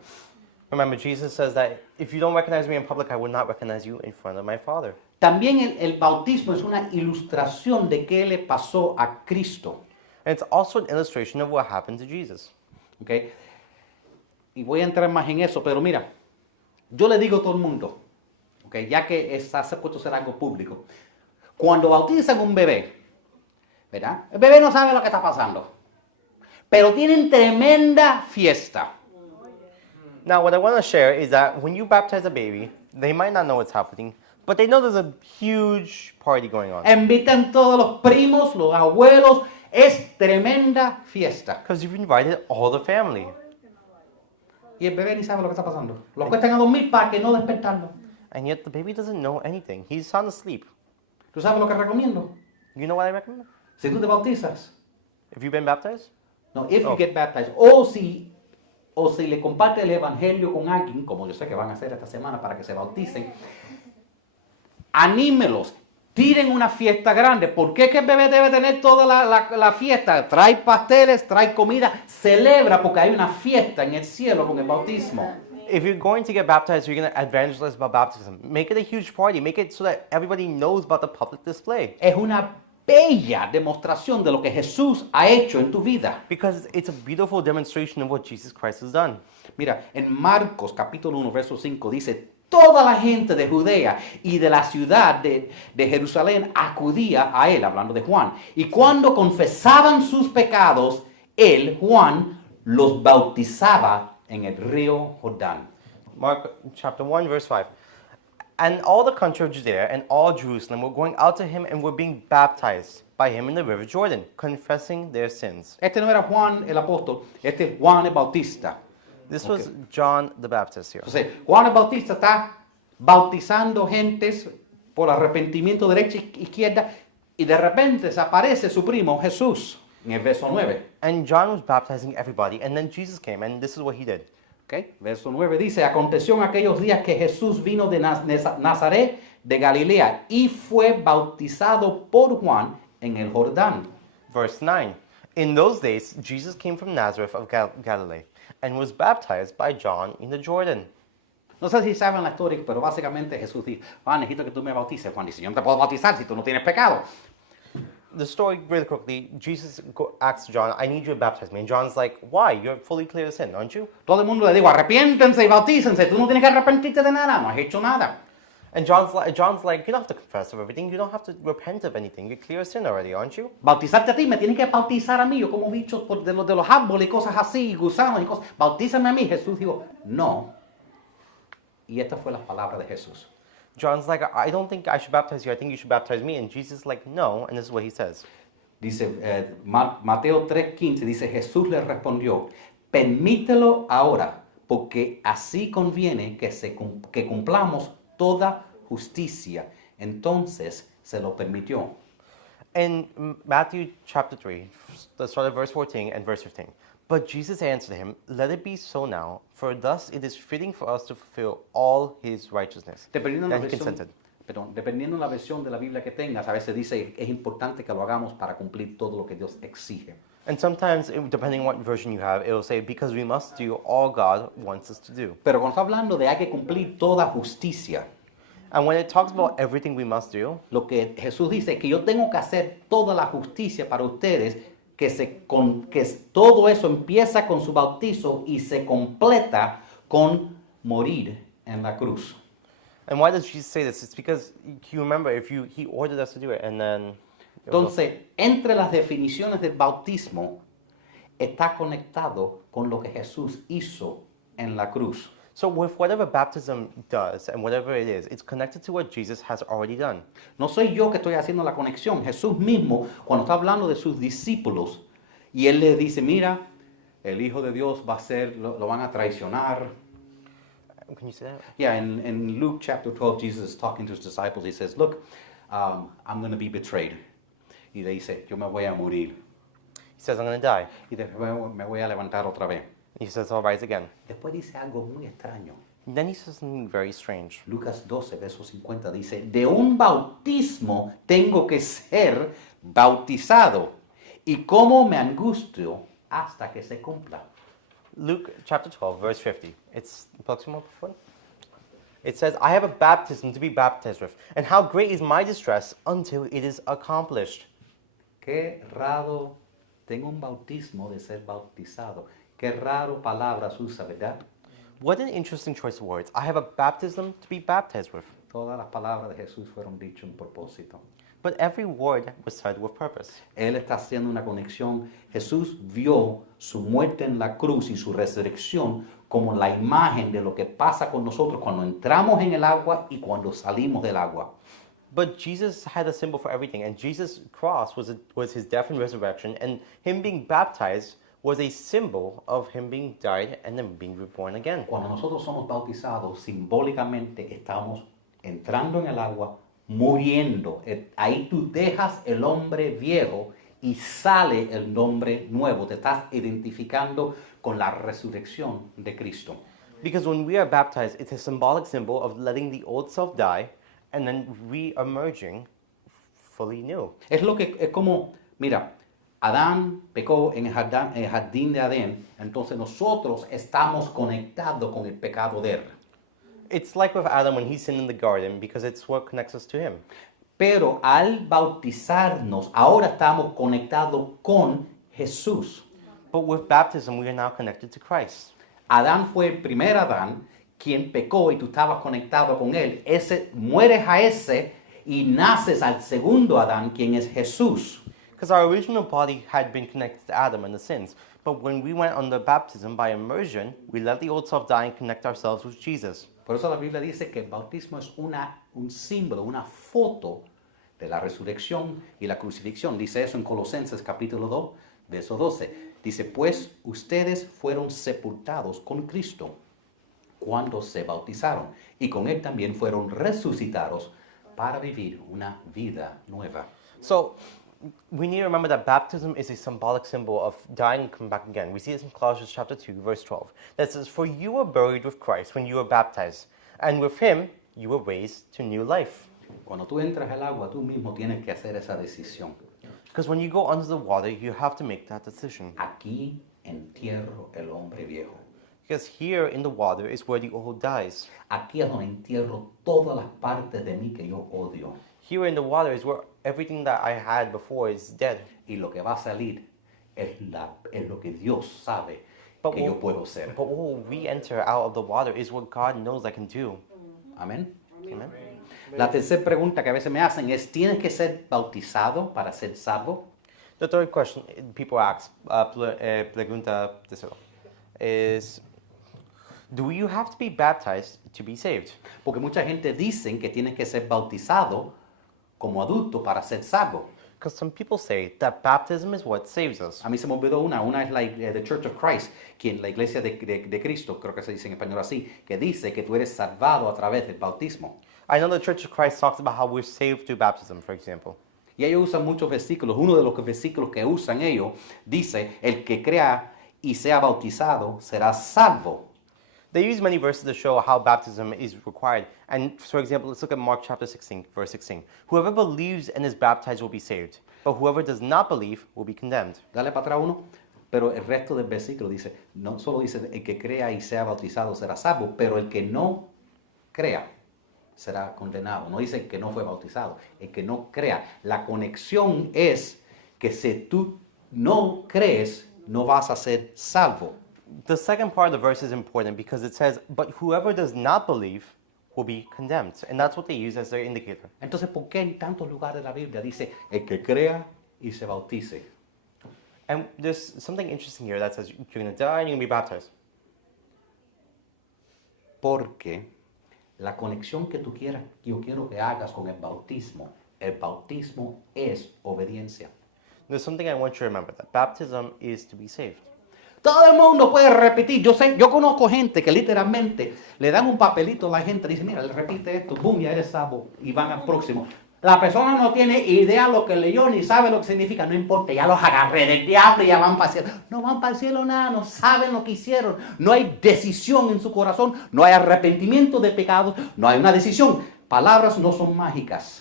Remember, Jesus says that if you don't recognize me in public, I will not recognize you in front of my Father. También el bautismo es una ilustración de qué le pasó a Cristo. And it's also an illustration of what happened to Jesus. ¿Okay? Y voy a entrar más en eso, pero mira, yo le digo a todo el mundo, ¿okay? Ya que se ha puesto a ser algo público, cuando bautizan un bebé, ¿verdad? El bebé no sabe lo que está pasando, pero tienen tremenda fiesta. Now, what I want to share is that when you baptize a baby, they might not know what's happening, but they know there's a huge party going on. Invitan todos los primos, los abuelos, es tremenda fiesta. Because you've invited all the family. Y el bebé ni sabe lo que está pasando. Lo cuestan a dormir para que no despertarlo. And yet the baby doesn't know anything. He's sound asleep. ¿Tú sabes lo que recomiendo? You know what I recommend? Si tú te bautizas, If you've been baptized, no, if you Oh. get baptized, o si le comparte el evangelio con alguien, como yo sé que van a hacer esta semana para que se bauticen, anímelos, tiren una fiesta grande. ¿Por qué que el bebé debe tener toda la fiesta? Trae pasteles, trae comida, celebra porque hay una fiesta en el cielo con el bautismo. if you're going to get baptized, you're going to evangelize about baptism. Make it a huge party. Make it so that everybody knows about the public display. Es una bella demostración de lo que Jesús ha hecho en tu vida. Because it's a beautiful demonstration of what Jesus Christ has done. Mira, en Marcos capítulo 1, verso 5 dice, toda la gente de Judea y de la ciudad de Jerusalén acudía a él, hablando de Juan. Y cuando confesaban sus pecados, él, Juan, los bautizaba en el río Jordán. Mark chapter 1, verse 5. And all the country of Judea and all Jerusalem were going out to him and were being baptized by him in the river Jordan, confessing their sins. Este no era Juan el apóstol, este es Juan el Bautista. This was John the Baptist here. Entonces, Juan el Bautista está bautizando gentes por arrepentimiento derecha e izquierda y de repente desaparece su primo Jesús en el verso 9. And John was baptizing everybody, and then Jesus came, and this is what he did. Okay. Verso 9 dice, aconteció en aquellos días que Jesús vino de Nazaret de Galilea y fue bautizado por Juan en el Jordán. Verse 9. In those days, Jesus came from Nazareth of Galilee and was baptized by John in the Jordan. No sé si saben la historia, pero básicamente Jesús dice, Juan, necesito que tú me bautices. Juan dice, yo no te puedo bautizar si tú no tienes pecado. the story really quickly, Jesus asks John, I need you to baptize me. And John's like, why? You're fully clear of sin, aren't you? Todo el mundo le digo, arrepiéntense y bautícense. Tú no tienes que arrepentirte de nada, no has hecho nada. And John's like, you don't have to confess of everything. You don't have to repent of anything. You're clear of sin already, aren't you? Bautizarte a ti, me tienes que bautizar a mí. Yo como bichos de los árboles y cosas así, gusanos y cosas. Bautízame a mí. Jesús dijo, no. Y esta fue la palabra de Jesús. John's like, I don't think I should baptize you. I think you should baptize me. And Jesus is like, no. And this is what he says. Dice, Mateo 3:15, dice, Jesús le respondió, permítelo ahora, porque así conviene que cumplamos toda justicia. Entonces se lo permitió. In Matthew chapter 3, the start of verse 14 and verse 15. But Jesus answered him, let it be so now, for thus it is fitting for us to fulfill all his righteousness. Dependiendo Then he consented. Dependiendo de la versión de la Biblia que tengas, a veces dice, es importante que lo hagamos para cumplir todo lo que Dios exige. And sometimes, depending on what version you have, it will say, because we must do all God wants us to do. Pero cuando está hablando de hay que cumplir toda justicia, And when it talks about everything we must do, lo que Jesús dice es que yo tengo que hacer toda la justicia para ustedes, que todo eso empieza con su bautizo y se completa con morir en la cruz. and why does Jesus say this? It's because you remember, he ordered us to do it, and then. Entonces, entre las definiciones del bautismo está conectado con lo que Jesús hizo en la cruz. So with whatever baptism does and whatever it is, it's connected to what Jesus has already done. No soy yo que estoy haciendo la conexión. Jesús mismo, cuando está hablando de sus discípulos, y él les dice, mira, el Hijo de Dios va a ser, lo van a traicionar. Can you say that? Yeah, in Luke chapter 12, Jesus is talking to his disciples. He says, look, I'm going to be betrayed. Y le dice, yo me voy a morir. He says, I'm going to die. Y después me voy a levantar otra vez. He says, I'll rise again. Después dice algo muy extraño. And then he says something very strange. Lucas 12, verso 50 dice, de un bautismo tengo que ser bautizado, y cómo me angustio hasta que se cumpla. Luke chapter 12, verse 50. It's It says, I have a baptism to be baptized with, and how great is my distress until it is accomplished. Qué raro, tengo un bautismo de ser bautizado. Qué raro palabras usa, ¿verdad? What an interesting choice of words. I have a baptism to be baptized with. Todas las palabras de Jesús fueron dichas en propósito. But every word was said with purpose. Él está haciendo una conexión. Jesús vio su muerte en la cruz y su resurrección como la imagen de lo que pasa con nosotros cuando entramos en el agua y cuando salimos del agua. But Jesus had a symbol for everything, and Jesus' cross was his death and resurrection, and him being baptized was a symbol of him being died and then being reborn again. Cuando nosotros somos bautizados, simbólicamente estamos entrando en el agua, muriendo. Ahí tú dejas el hombre viejo y sale el hombre nuevo. Te estás identificando con la resurrección de Cristo. Because when we are baptized, it's a symbolic symbol of letting the old self die and then re-emerging fully new. Es como, mira, Adán pecó en el jardín de Adén, entonces nosotros estamos conectados con el pecado de él. It's like with Adam when he sinned in the garden because it's what connects us to him. Pero al bautizarnos, ahora estamos conectados con Jesús. But with baptism, we are now connected to Christ. Adán fue el primer Adán quien pecó y tú estabas conectado con él. Mueres a ese y naces al segundo Adán, quien es Jesús. Because our original body had been connected to Adam and the sins. But when we went under baptism by immersion, we let the old self die and connect ourselves with Jesus. Por eso la Biblia dice que el bautismo es un símbolo, una foto de la resurrección y la crucifixión. Dice eso en Colosenses capítulo 2, verso 12. Dice, pues ustedes fueron sepultados con Cristo cuando se bautizaron y con él también fueron resucitados para vivir una vida nueva. So we need to remember that baptism is a symbolic symbol of dying and coming back again. We see this in Colossians chapter 2, verse 12. That says, for you were buried with Christ when you were baptized, and with him you were raised to new life. Cuando tú entras al agua, tú mismo tienes que hacer esa decisión. Because when you go under the water, you have to make that decision. Aquí entierro el hombre viejo. Because here in the water is where the old dies. Aquí es donde entierro todas las partes de mí que yo odio. Here in the water is where everything that I had before is dead. Y lo que va a salir es lo que Dios sabe But que yo puedo ser. But what will re-enter out of the water is what God knows I can do. Amén. Amen. La tercera pregunta que a veces me hacen es, ¿tienes que ser bautizado para ser salvo? The third question people ask, pregunta tercero, is, do you have to be baptized to be saved? Porque mucha gente dice que tienes que ser bautizado como adulto para ser salvo. Because some people say that baptism is what saves us. A mí se me olvidó una es the Church of Christ, la iglesia de Cristo, creo que se dice en español así, que dice que tú eres salvado a través del bautismo. I know the Church of Christ talks about how we're saved through baptism, for example. Y ellos usan muchos versículos. Uno de los versículos que usan ellos dice, el que crea y sea bautizado será salvo. They use many verses to show how baptism is required. And for example, let's look at Mark chapter 16, verse 16. Whoever believes and is baptized will be saved, but whoever does not believe will be condemned. Dale para atrás uno. Pero el resto del versículo dice, no solo dice, el que crea y sea bautizado será salvo, pero el que no crea será condenado. No dice el que no fue bautizado, el que no crea. La conexión es que si tú no crees, no vas a ser salvo. The second part of the verse is important because it says, but whoever does not believe will be condemned. And that's what they use as their indicator. Entonces, ¿por qué en tantos lugares de la Biblia dice, el que crea y se bautice? And there's something interesting here that says you're going to die and you're going to be baptized. Porque la conexión que yo quiero que hagas con el bautismo es obediencia. There's something I want you to remember, that baptism is to be saved. Todo el mundo puede repetir. Yo conozco gente que literalmente le dan un papelito a la gente, dice, mira, le repite esto, boom, ya eres salvo, y van al próximo. La persona no tiene idea lo que leyó, ni sabe lo que significa, no importa, ya los agarré del diablo y ya van para el cielo. No van para el cielo nada, no saben lo que hicieron. No hay decisión en su corazón, no hay arrepentimiento de pecados, no hay una decisión. Palabras no son mágicas.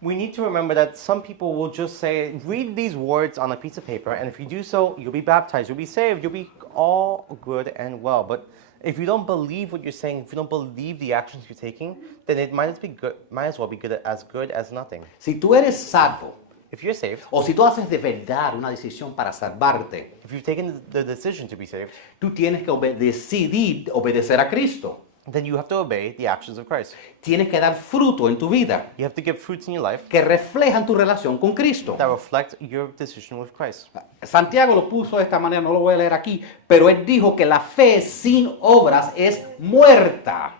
We need to remember that some people will just say, read these words on a piece of paper, and if you do so, you'll be baptized, you'll be saved, you'll be all good and well. But if you don't believe what you're saying, if you don't believe the actions you're taking, then it might as well be as good as nothing. Si tú eres salvo, If you're saved, o si tú haces de verdad una decisión para salvarte, if you've taken the decision to be saved, tú tienes que decidir obedecer a Cristo. then you have to obey the actions of Christ. Tienes que dar fruto en tu vida You have to give fruits in your life que reflejan tu relación con Cristo. that reflect your decision with Christ. Santiago lo puso de esta manera, no lo voy a leer aquí, pero él dijo que la fe sin obras es muerta.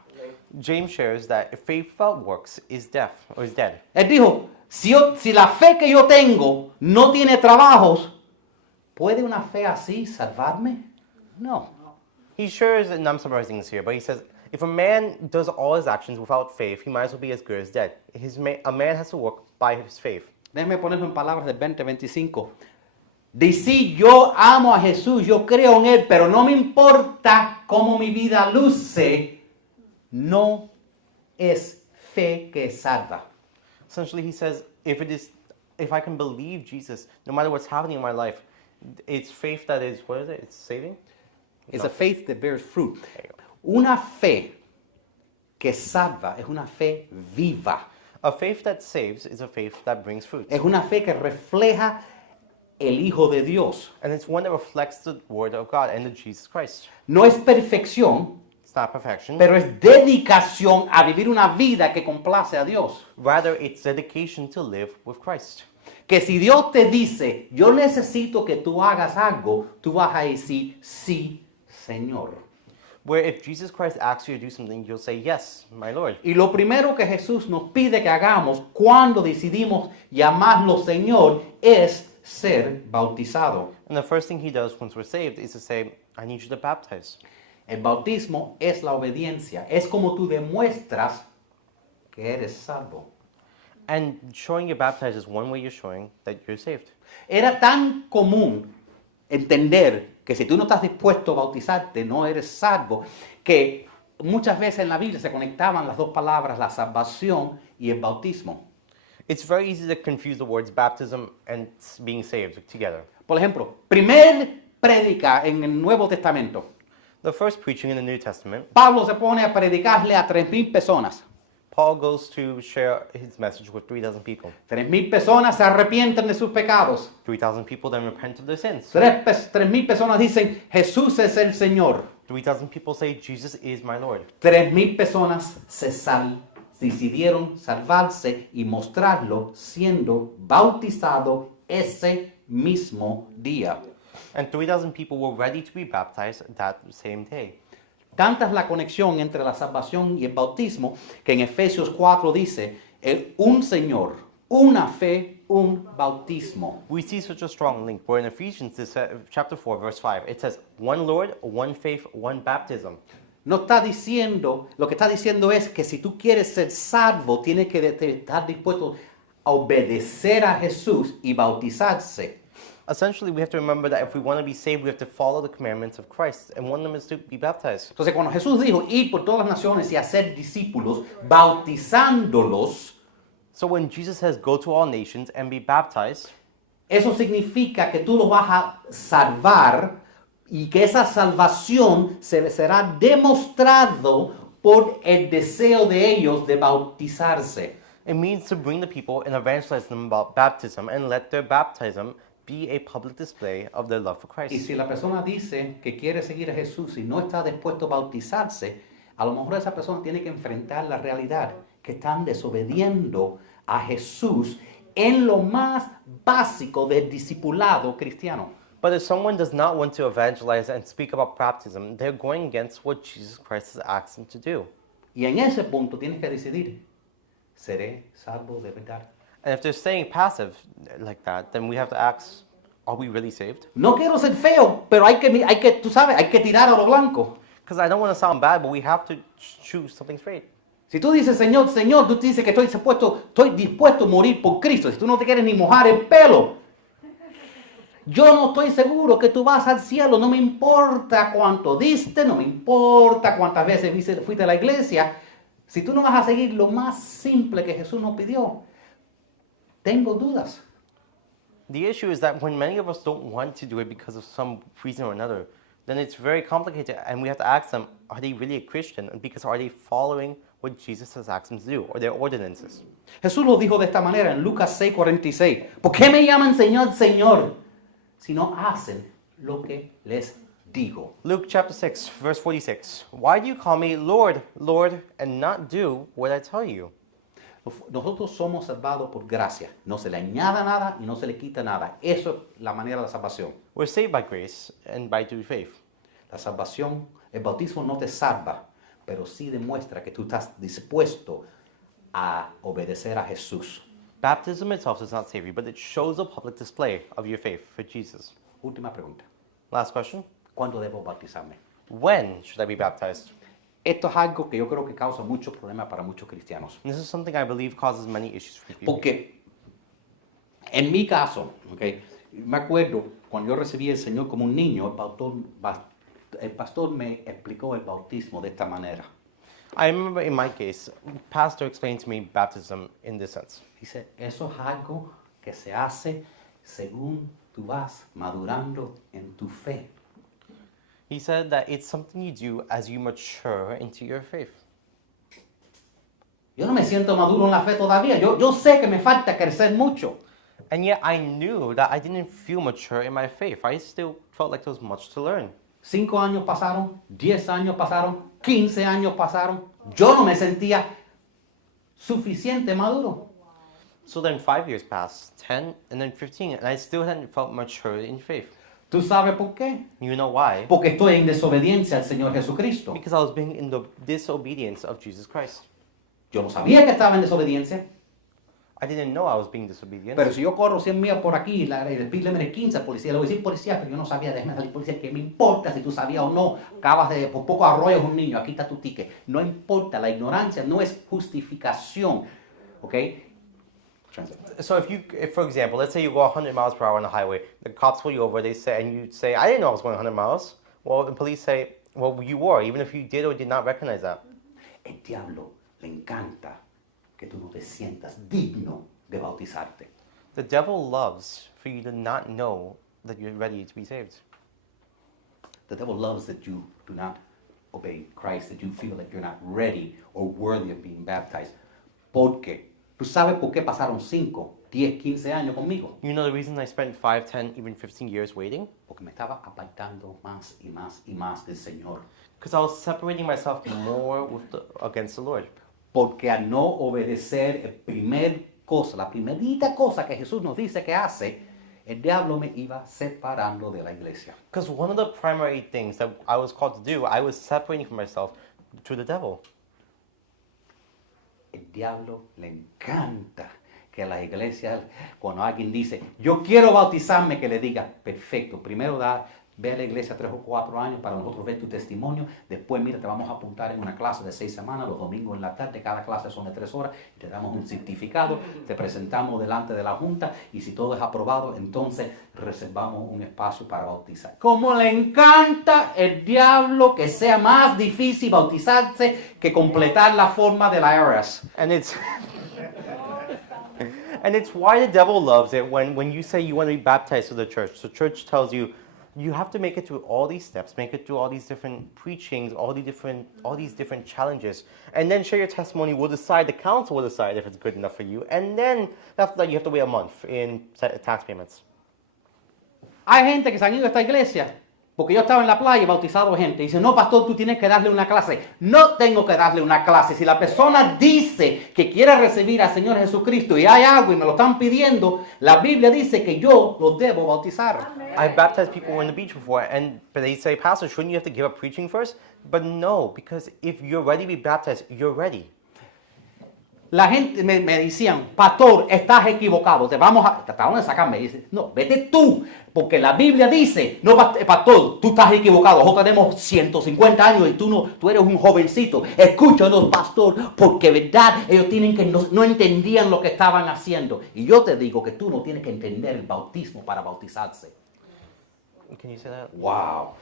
James shares that faith without works is death, or is dead. Él dijo, si la fe que yo tengo no tiene trabajos, ¿puede una fe así salvarme? No. He shares, and I'm summarizing this here, but he says, if a man does all his actions without faith, he might as well be as good as dead. A man has to work by his faith. Déjeme ponerlo en palabras del 2025. Decir yo amo a Jesús, yo creo en Él, pero no me importa cómo mi vida luce, no es fe que salva. Essentially, he says, if I can believe Jesus, no matter what's happening in my life, it's faith that is, what is it? It's saving? It's No. a faith that bears fruit. There you go. Una fe que salva es una fe viva. A faith that saves is a faith that brings fruit. Es una fe que refleja el Hijo de Dios. And it's one that reflects the Word of God and the Jesus Christ. No es perfección, It's not perfection, pero es dedicación a vivir una vida que complace a Dios. rather it's dedication to live with Christ. Que si Dios te dice, yo necesito que tú hagas algo, tú vas a decir, sí, Señor. Where if Jesus Christ asks you to do something, you'll say, yes, my Lord. Y lo primero que Jesús nos pide que hagamos cuando decidimos llamarlo Señor es ser bautizado. And the first thing he does once we're saved is to say, I need you to baptize. El bautismo es la obediencia. Es como tú demuestras que eres salvo. And showing you're baptized is one way you're showing that you're saved. Era tan común entender que si tú no estás dispuesto a bautizarte, no eres salvo, que muchas veces en la Biblia se conectaban las dos palabras, la salvación y el bautismo. It's very easy to confuse the words baptism and being saved together. Por ejemplo, primer prédica en el Nuevo Testamento. The first preaching in the New Testament, Pablo se pone a predicarle a 3,000 personas. Paul goes to share his message with 3,000 people. 3,000 personas se arrepienten de sus pecados. 3,000 people then repent of their sins. 3,000 personas dicen, Jesús es el Señor. 3,000 people say, Jesus is my Lord. 3,000 personas decidieron salvarse y mostrarlo siendo bautizado ese mismo día. And 3,000 people were ready to be baptized that same day. Tanta es la conexión entre la salvación y el bautismo que en Efesios 4 dice, un Señor, una fe, un bautismo. We see such a strong link. Where in Ephesians chapter 4, verse 5, it says, one Lord, one faith, one baptism. No está diciendo, lo que está diciendo es que si tú quieres ser salvo, tienes que estar dispuesto a obedecer a Jesús y bautizarse. Essentially, we have to remember that if we want to be saved, we have to follow the commandments of Christ. And one of them is to be baptized. Entonces, cuando Jesús dijo, ir por todas las naciones y hacer discípulos, bautizándolos, So when Jesus says, go to all nations and be baptized, eso significa que tú los vas a salvar y que esa salvación será demostrado por el deseo de ellos de bautizarse. it means to bring the people and evangelize them about baptism and let their baptism be a public display of their love for Y Christ. si la persona dice que quiere seguir a Jesús y no está dispuesto a bautizarse, a lo mejor esa persona tiene que enfrentar la realidad que están desobediendo a Jesús en lo más básico del discipulado cristiano. But if someone does not want to evangelize and speak about baptism, they're going against what Jesus Christ has asked them to do. Y en ese punto tienes que decidir, ¿seré salvo de verdad? And if they're staying passive like that, then we have to ask, are we really saved? No quiero ser feo, pero tú sabes, hay que tirar a lo blanco. Because I don't want to sound bad, but we have to choose something straight. Si tú dices, Señor, Señor, tú dices que estoy dispuesto a morir por Cristo. Si tú no te quieres ni mojar el pelo, yo no estoy seguro que tú vas al cielo. No me importa cuánto diste, no me importa cuántas veces fuiste a la iglesia. Si tú no vas a seguir lo más simple que Jesús nos pidió, tengo dudas. The issue is that when many of us don't want to do it because of some reason or another, then it's very complicated, and we have to ask them, are they really a Christian? Because are they following what Jesus has asked them to do, or their ordinances? Jesús lo dijo de esta manera en Lucas 6:46. ¿Por qué me llaman Señor, Señor, si no hacen lo que les digo? Luke chapter 6, verse 46. Why do you call me Lord, Lord, and not do what I tell you? Nosotros somos salvados por gracia. No se le añada nada y no se le quita nada. Eso es la manera de la salvación. We're saved by grace and by due faith. La salvación, el bautismo no te salva, pero sí demuestra que tú estás dispuesto a obedecer a Jesús. Baptism itself does not save you, but it shows a public display of your faith for Jesus. Última pregunta. Last question. ¿Cuándo debo bautizarme? When should I be baptized? Esto es algo que yo creo que causa muchos problemas para muchos cristianos. This is something I believe causes many issues for people. Porque en mi caso, okay, me acuerdo cuando yo recibí al Señor como un niño, el pastor me explicó el bautismo de esta manera. I remember in my case, pastor explained to me baptism in this sense. Dice, eso es algo que se hace según tú vas madurando en tu fe. He said that it's something you do as you mature into your faith. Yo no me siento maduro en la fe todavía. Yo sé que me falta crecer mucho. And yet I knew that I didn't feel mature in my faith. I still felt like there was much to learn. 5 años pasaron, 10 años pasaron, 15 años pasaron. Yo no me sentía suficiente maduro. So then 5 years passed, 10, and then 15, and I still hadn't felt mature in faith. ¿Tú sabes por qué? You know why? Porque estoy en desobediencia al Señor Jesucristo. Because I was being in the disobedience of Jesus Christ. Yo no sabía que estaba en desobediencia. I didn't know I was being disobedient. Pero si yo corro 100 millas por aquí, el speed limit es 15, policía, le voy a decir policía, pero yo no sabía, déjame salir policía, ¿qué me importa si tú sabías o no? Acabas de, por poco arroyas un niño, aquí está tu ticket. No importa, la ignorancia no es justificación, ¿ok? So if, for example, let's say you go 100 miles per hour on the highway, the cops pull you over, and you say, I didn't know I was going 100 miles. Well, the police say, well, you were, even if you did or did not recognize that. El diablo le encanta que tú no te sientas digno de bautizarte. The devil loves for you to not know that you're ready to be saved. The devil loves that you do not obey Christ, that you feel that you're not ready or worthy of being baptized. ¿Por qué? ¿Tú sabes por qué pasaron 5, 10, 15 años conmigo? You know the reason I spent 5, 10, even 15 years waiting? Porque me estaba apartando más y más y más del Señor. Because I was separating myself more against the Lord. Porque al no obedecer la primerita cosa que Jesús nos dice que hace, el diablo me iba separando de la iglesia. Because one of the primary things that I was called to do, I was separating from myself to the devil. El diablo le encanta que la iglesia, cuando alguien dice, yo quiero bautizarme, que le diga, perfecto, primero ve a la iglesia 3 o 4 años para nosotros ver tu testimonio, después mira, te vamos a apuntar en una clase de 6 semanas, los domingos en la tarde, cada clase son de 3 horas, y te damos un certificado, te presentamos delante de la junta, y si todo es aprobado, entonces reservamos un espacio para bautizar. Como le encanta el diablo que sea más difícil bautizarse que completar la forma de la IRS. And it's and it's why the devil loves it when you say you want to be baptized to the church. The church tells you you have to make it through all these steps, make it through all these different preachings, all these different challenges, and then share your testimony. We'll decide, the council will decide if it's good enough for you, and then after that you have to wait a month in tax payments. Hay gente que se han ido a esta iglesia porque yo estaba en la playa y bautizado gente. Y dice, no, pastor, tú tienes que darle una clase. No tengo que darle una clase. Si la persona dice que quiere recibir al Señor Jesucristo y hay agua y me lo están pidiendo, la Biblia dice que yo los debo bautizar. I've baptized people in the beach before, but they say, Pastor, shouldn't you have to give up preaching first? But no, because if you're ready to be baptized, you're ready. La gente me decían, pastor, estás equivocado, trataron de sacarme. Y dice, no, vete tú, porque la Biblia dice, no, pastor, tú estás equivocado, nosotros tenemos 150 años y tú eres un jovencito. Escúchanos, pastor, porque verdad, ellos no entendían lo que estaban haciendo. Y yo te digo que tú no tienes que entender el bautismo para bautizarse. Can you say that? Wow.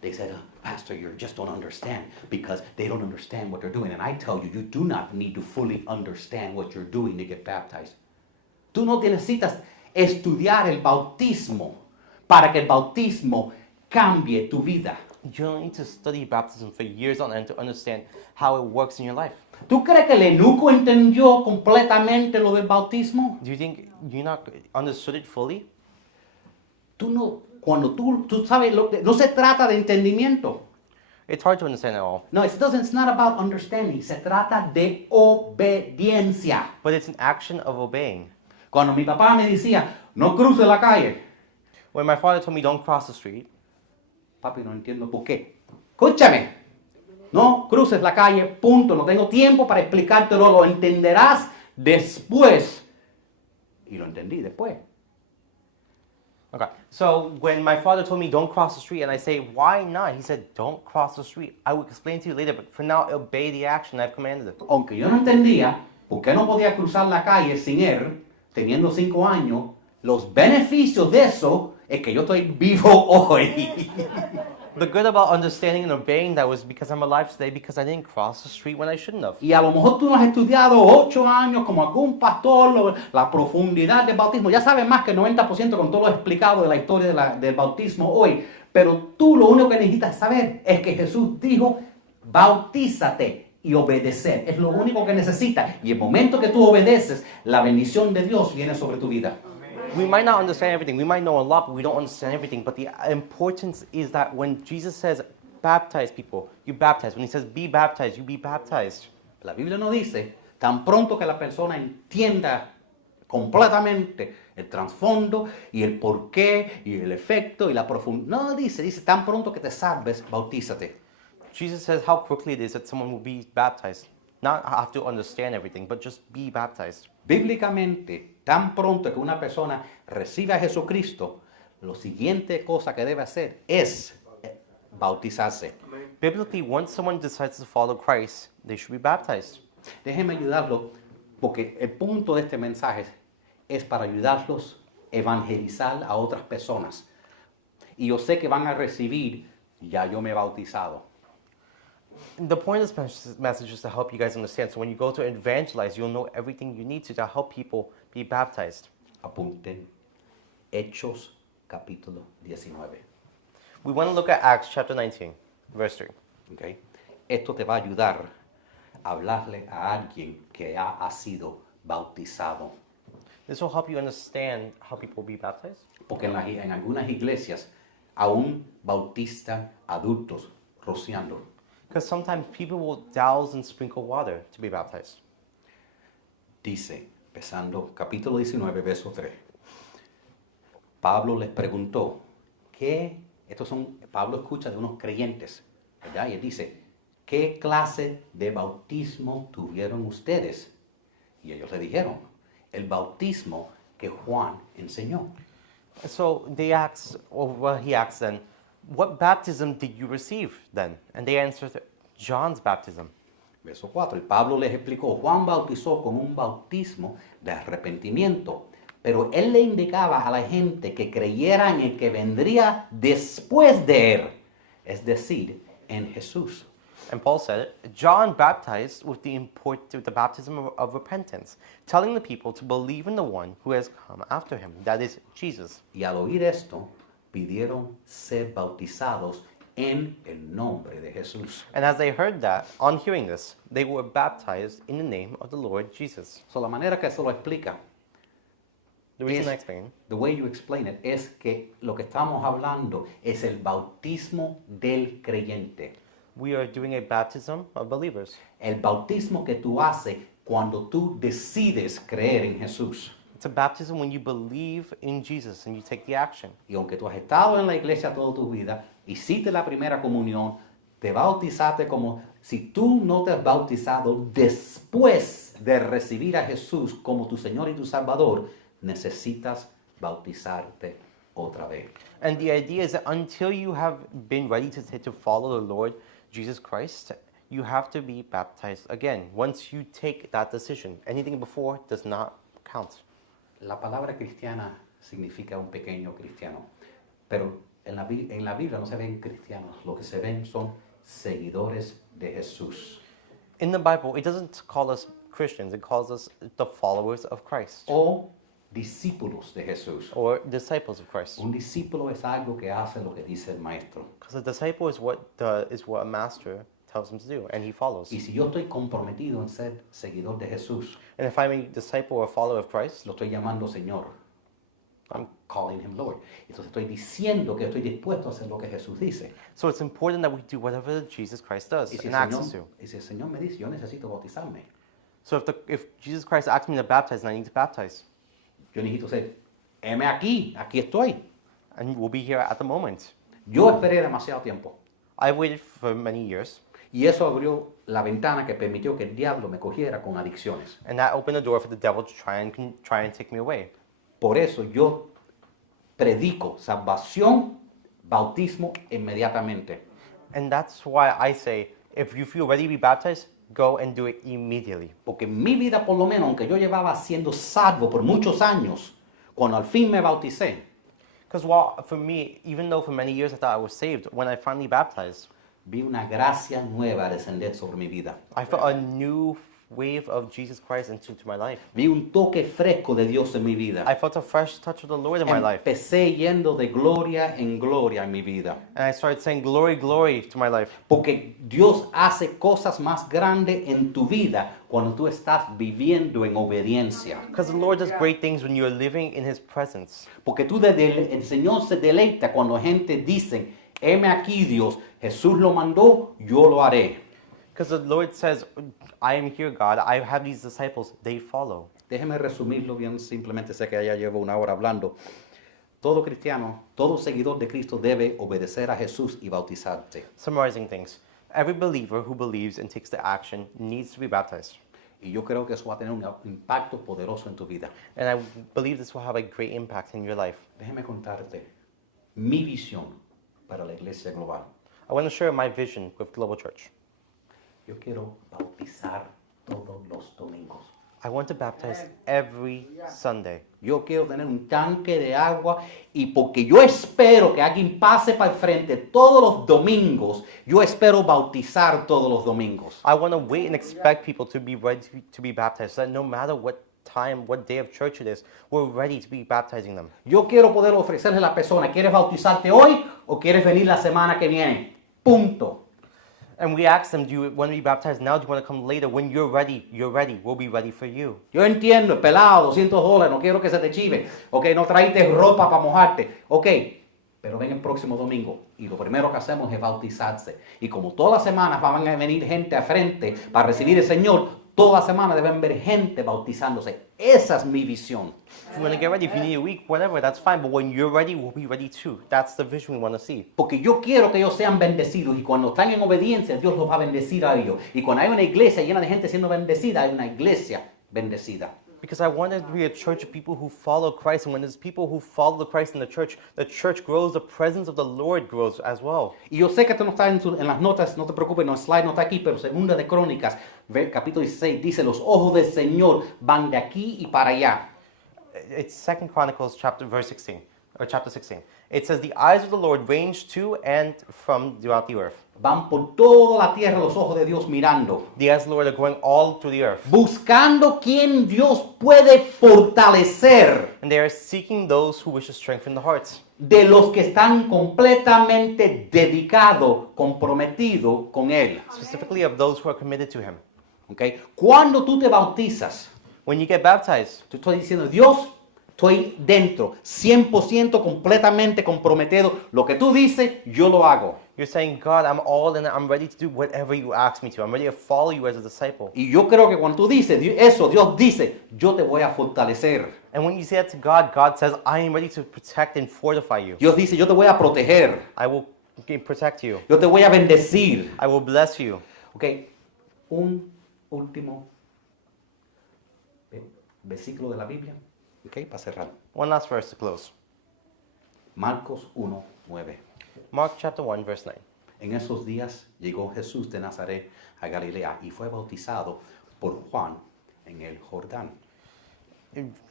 They said, Pastor, you just don't understand because they don't understand what they're doing. And I tell you, you do not need to fully understand what you're doing to get baptized. Tú no necesitas estudiar el bautismo para que el bautismo cambie tu vida. You don't need to study baptism for years on end to understand how it works in your life. ¿Tú crees que el eunuco entendió completamente lo del bautismo? Do you think you not understood it fully? Cuando tú sabes, no se trata de entendimiento. It's hard to understand at all. No, it's not about understanding. Se trata de obediencia. But it's an action of obeying. Cuando mi papá me decía, no cruce la calle. When my father told me don't cross the street, papi, no entiendo por qué. Escúchame. No cruces la calle, punto. No tengo tiempo para explicártelo. Lo entenderás después. Y lo entendí después. Okay, so when my father told me don't cross the street and I say, why not? He said, don't cross the street. I will explain to you later, but for now, obey the action I've commanded. Aunque yo no entendía por qué no podía cruzar la calle sin él, teniendo 5 años, los beneficios de eso es que yo estoy vivo hoy. The good about understanding and obeying that was because I'm alive today because I didn't cross the street when I shouldn't have. Y a lo mejor tú no has estudiado 8 años como algún pastor, la profundidad del bautismo. Ya sabes más que el 90% con todo lo explicado de la historia del bautismo hoy. Pero tú lo único que necesitas saber es que Jesús dijo, bautízate y obedecer. Es lo único que necesitas. Y el momento que tú obedeces, la bendición de Dios viene sobre tu vida. We might not understand everything. We might know a lot, but we don't understand everything. But the importance is that when Jesus says, baptize people, you baptize. When he says, be baptized, you be baptized. La Biblia no dice, tan pronto que la persona entienda completamente el trasfondo y el porqué y el efecto y la profundidad. No dice, tan pronto que te salves, bautízate. Jesus says how quickly it is that someone will be baptized. Not have to understand everything, but just be baptized. Bíblicamente, tan pronto que una persona recibe a Jesucristo, la siguiente cosa que debe hacer es bautizarse. Biblically, once someone decides to follow Christ, they should be baptized. Déjenme ayudarlo, porque el punto de este mensaje es para ayudarlos a evangelizar a otras personas. Y yo sé que van a recibir, ya yo me he bautizado. The point of this message is to help you guys understand. So when you go to evangelize, you'll know everything you need to help people be baptized. Apunten Hechos capítulo 19. We want to look at Acts chapter 19, verse 3. Okay. Esto te va a ayudar hablarle a alguien que ha sido bautizado. This will help you understand how people will be baptized. Porque en algunas iglesias aún bautizan adultos rociando. Because sometimes people will douse and sprinkle water to be baptized. Dice, empezando capítulo 19, verso 3. Pablo les preguntó, Pablo escucha de unos creyentes, ¿verdad? Y él dice, ¿qué clase de bautismo tuvieron ustedes? Y ellos le dijeron, el bautismo que Juan enseñó. So they asked, he asked then, what baptism did you receive then? And they answered, John's baptism. Verso 4. Y Pablo les explicó, Juan bautizó con un bautismo de arrepentimiento, pero él le indicaba a la gente que creyera en el que vendría después de él, es decir, en Jesús. And Paul said, John baptized with the baptism of repentance, telling the people to believe in the one who has come after him, that is, Jesus. Y al oír esto, pidieron ser bautizados en el nombre de Jesús. And as they heard that, on hearing this, they were baptized in the name of the Lord Jesus. So, la manera que eso lo explica, The reason I explain, the way you explain it, es que lo que estamos hablando es el bautismo del creyente. we are doing a baptism of believers. El bautismo que tú haces cuando tú decides creer en Jesús. It's a baptism when you believe in Jesus and you take the action. Y aunque tú has estado en la iglesia toda tu vida, hiciste la primera comunión, te bautizaste como si tú no te has bautizado después de recibir a Jesús como tu Señor y tu Salvador, necesitas bautizarte otra vez. And the idea is that until you have been ready to follow the Lord Jesus Christ, you have to be baptized again. Once you take that decision, anything before does not count. La palabra cristiana significa un pequeño cristiano, pero en la Biblia no se ven cristianos, lo que se ven son seguidores de Jesús. In the Bible, it doesn't call us Christians, it calls us the followers of Christ O discípulos de Jesús. or disciples of Christ. Un discípulo es algo que hace lo que dice el maestro. Because a disciple is what a master tells him to do, and he follows. Y si yo estoy comprometido en ser seguidor de Jesús, And if I'm a disciple or a follower of Christ, lo estoy llamando Señor. I'm calling him Lord. Entonces estoy diciendo que estoy dispuesto a hacer lo que Jesús dice. so it's important that we do whatever Jesus Christ does Y si and el asks us to. Señor me dice, yo necesito bautizarme. So if Jesus Christ asks me to baptize, then I need to baptize. Yo necesito ser, heme aquí estoy. And we'll be here at the moment. Yo esperé demasiado tiempo. I waited for many years, Y eso abrió la ventana que permitió que el diablo me cogiera con adicciones. and that opened the door for the devil to try and take me away. Por eso yo predico salvación, bautismo inmediatamente. And that's why I say, if you feel ready to be baptized, go and do it immediately. Porque en mi vida, por lo menos, aunque yo llevaba siendo salvo por muchos años, cuando al fin me bauticé, Because for me, even though for many years I thought I was saved, when I finally baptized, vi una gracia nueva descender sobre mi vida. I felt a new wave of Jesus Christ into my life. Vi un toque fresco de Dios en mi vida. I felt a fresh touch of the Lord in my life. Empecé yendo de gloria en gloria en mi vida. And I started saying, glory, glory to my life. Porque Dios hace cosas más grandes en tu vida cuando tú estás viviendo en obediencia. Because the Lord does great things when you're living in His presence. Porque el Señor se deleita cuando gente dice, heme aquí Dios, Jesús lo mandó, yo lo haré. Because the Lord says, I am here, God. I have these disciples. They follow. Déjeme resumirlo bien simplemente, sé que ya llevo una hora hablando. Todo cristiano, todo seguidor de Cristo debe obedecer a Jesús y bautizarse. Summarizing things. Every believer who believes and takes the action needs to be baptized. Y yo creo que eso va a tener un impacto poderoso en tu vida. And I believe this will have a great impact in your life. Déjeme contarte mi visión para la iglesia global. I want to share my vision with Global Church. Yo quiero bautizar todos los domingos. I want to baptize every Sunday. Yo quiero tener un tanque de agua y porque yo espero que alguien pase para el frente todos los domingos, yo espero bautizar todos los domingos. I want to wait and expect people to be ready to be baptized, so that no matter what time, what day of church it is, we're ready to be baptizing them. Yo quiero poder ofrecerle a la persona, ¿quieres bautizarte hoy o quieres venir la semana que viene? Punto. And we ask them, do you want to be baptized now? Do you want to come later? When you're ready, we'll be ready for you. Yo entiendo, es pelado, $200, no quiero que se te chive. Ok, no traíste ropa para mojarte. Ok, pero ven el próximo domingo y lo primero que hacemos es bautizarse. Y como todas las semanas van a venir gente a frente para recibir el Señor, toda semana deben ver gente bautizándose. Esa es mi visión. If you want to get ready, if you need a week, whatever, that's fine. But when you're ready, we'll be ready too. That's the vision we want to see. Porque yo quiero que ellos sean bendecidos y cuando están en obediencia, Dios los va a bendecir a ellos. Y cuando hay una iglesia llena de gente siendo bendecida, hay una iglesia bendecida. Because I want it to be a church of people who follow Christ. And when there's people who follow Christ in the church grows, the presence of the Lord grows as well. Y yo sé que esto no está en las notas, no te preocupes, no, el slide no está aquí, pero segunda de Crónicas, capítulo 16, dice, los ojos del Señor van de aquí y para allá. It's 2 Chronicles chapter 16. It says, the eyes of the Lord range to and from throughout the earth. Van por toda la tierra los ojos de Dios mirando. The eyes of the Lord are going all through the earth. Buscando quien Dios puede fortalecer. And they are seeking those who wish to strengthen the hearts. De los que están completamente dedicados, comprometidos con Él. Specifically of those who are committed to Him. Okay. Cuando tú te bautizas, When you get baptized, tú estás diciendo, Dios, estoy dentro, 100% completamente comprometido. Lo que tú dices, yo lo hago. you're saying, God, I'm all in. I'm ready to do whatever you ask me to. I'm ready to follow you as a disciple. Y yo creo que cuando tú dices eso, Dios dice, yo te voy a fortalecer. And when you say that to God, God says, I am ready to protect and fortify you. Dios dice, yo te voy a proteger. I will protect you. Yo te voy a bendecir. I will bless you. Ok, un último versículo de la Biblia, ok, para cerrar. One last verse to close. Marcos 1:9. Mark chapter 1, verse 9. En esos días llegó Jesús de Nazaret a Galilea y fue bautizado por Juan en el Jordán.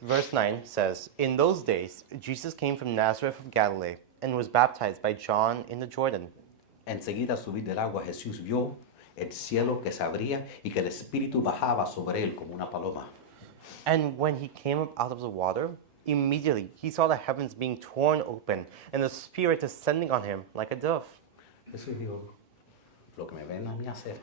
Verse 9 says, in those days, Jesus came from Nazareth of Galilee and was baptized by John in the Jordan. Enseguida al subir del agua Jesús vio el cielo que se abría y que el Espíritu bajaba sobre él como una paloma. And when he came up out of the water, immediately he saw the heavens being torn open and the Spirit descending on him like a dove. Jesús dijo, lo que me ven a mí hacer,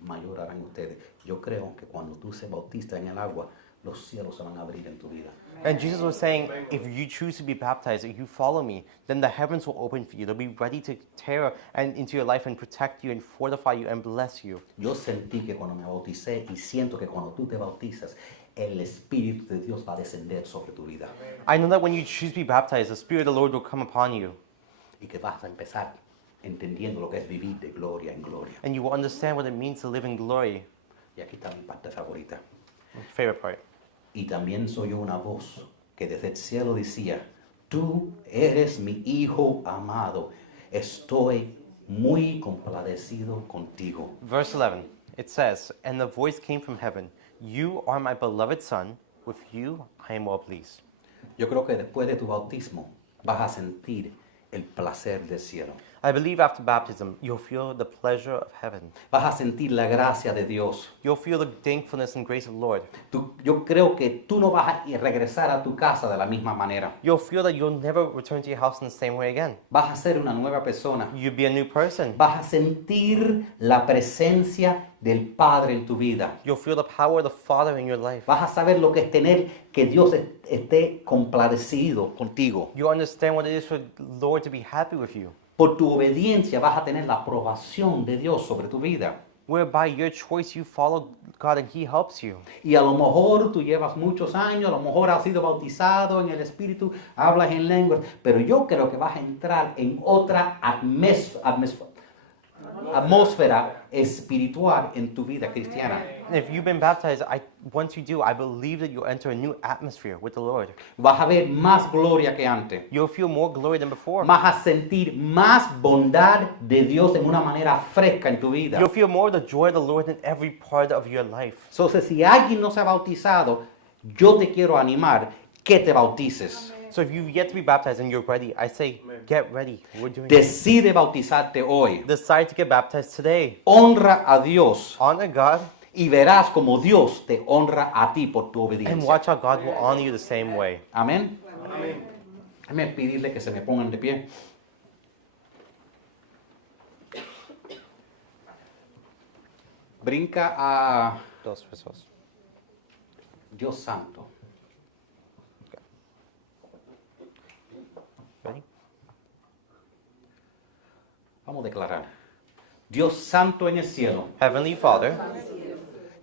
mayor harán ustedes. Yo creo que cuando tú se bautizas en el agua, los cielos se van a abrir en tu vida. And Jesus was saying, if you choose to be baptized, if you follow me, then the heavens will open for you. They'll be ready to tear and into your life and protect you and fortify you and bless you. Yo sentí que cuando me bauticé y siento que cuando tú te bautizas, el Espíritu de Dios va a descender sobre tu vida. I know that when you choose to be baptized, the Spirit of the Lord will come upon you. Y que vas a empezar entendiendo lo que es vivir de gloria en gloria. And you will understand what it means to live in glory. Y aquí está mi parte favorita. Favorite part. Y también soy una voz que desde el cielo decía, tú eres mi Hijo amado, estoy muy compadecido contigo. Verse 11, it says, and the voice came from heaven, you are my beloved Son, with you I am well pleased. Yo creo que después de tu bautismo vas a sentir el placer del cielo. I believe after baptism, you'll feel the pleasure of heaven. Vas a sentir la gracia de Dios. You'll feel the thankfulness and grace of the Lord. Yo creo que tú no vas a regresar a tu casa de la misma manera. You'll feel that you'll never return to your house in the same way again. Vas a ser una nueva persona. You'll be a new person. Vas a sentir la presencia del Padre en tu vida. You'll feel the power of the Father in your life. Vas a saber lo que es tener que Dios esté compadecido contigo. You'll understand what it is for the Lord to be happy with you. Por tu obediencia vas a tener la aprobación de Dios sobre tu vida. Whereby your choice you follow God and He helps you. Y a lo mejor tú llevas muchos años, a lo mejor has sido bautizado en el Espíritu, hablas en lenguas, pero yo creo que vas a entrar en otra atmósfera espiritual en tu vida cristiana. If you've been baptized, once you do, I believe that you'll enter a new atmosphere with the Lord. Vas a ver más gloria que antes. You'll feel more glory than before. Vas a sentir más bondad de Dios en una manera fresca en tu vida. You'll feel more of the joy of the Lord in every part of your life. Entonces, si alguien no se ha bautizado, yo te quiero animar que te bautices. So if you've yet to be baptized and you're ready, I say, get ready. We're doing it. Decide bautizarte hoy. Decide to get baptized today. Honra a Dios Honor God y verás como Dios te honra a ti por tu and obediencia. watch how God will honor you the same way. Amén. Déjame pedirle que se me pongan de pie. Brinca a 2 pesos. Dios Santo. Ready? Vamos a declarar. Dios Santo en el cielo. Heavenly Father,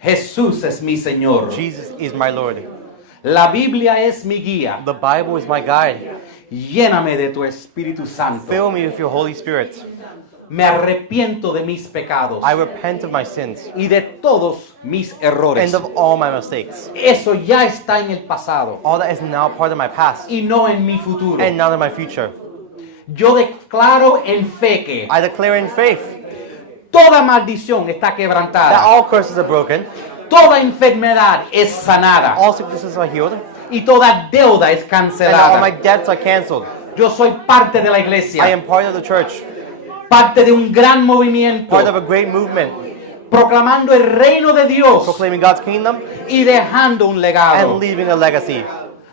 Jesús es mi Señor. Jesus is my Lord. La Biblia es mi guía. The Bible is my guide. Lléname de tu Espíritu Santo. Fill me with your Holy Spirit. Me arrepiento de mis pecados I repent of my sins y de todos mis errores. and of all my mistakes. Eso ya está en el pasado All that is now part of my past y no en mi futuro. and not in my future. Yo declaro en fe que I declare in faith toda maldición está that quebrantada, all curses are broken, toda enfermedad es sanada all sicknesses are healed, y toda deuda es and all my cancelada. debts are canceled. Yo soy parte de la I iglesia, am part of the church, parte de un gran movimiento, part of a great movement, proclamando el reino de Dios proclaiming God's kingdom y dejando un and legado. leaving a legacy.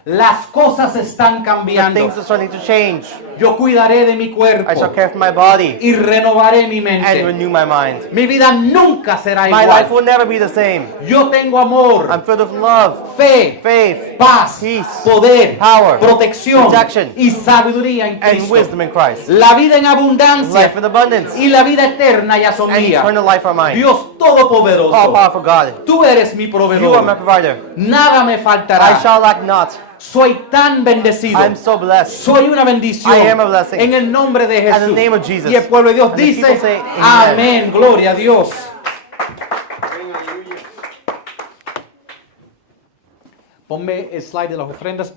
Las cosas están The cambiando. things are starting to change. Yo cuidaré de mi I shall cuerpo care for my body y renovaré mi and mente. renew my mind. Mi vida nunca será My life igual. will never be the same. Yo tengo amor, I'm filled with love, fe, faith, paz, peace, poder, power, protección protection, y sabiduría en and Cristo. wisdom in Christ. La vida en Life abundancia in abundance y la vida eterna ya son and mías. eternal life are mine. Dios All Todopoderoso, powerful God, tú eres mi you are my proveedor. provider. Nada me I faltará. shall lack not. Soy tan bendecido. I am so blessed. Soy una bendición I am a blessing. en el nombre de In the Jesús. name of Jesus. Y el pueblo de Dios And the dice, people say, amén, Amen. gloria a Dios. Ponme el slide de las ofrendas.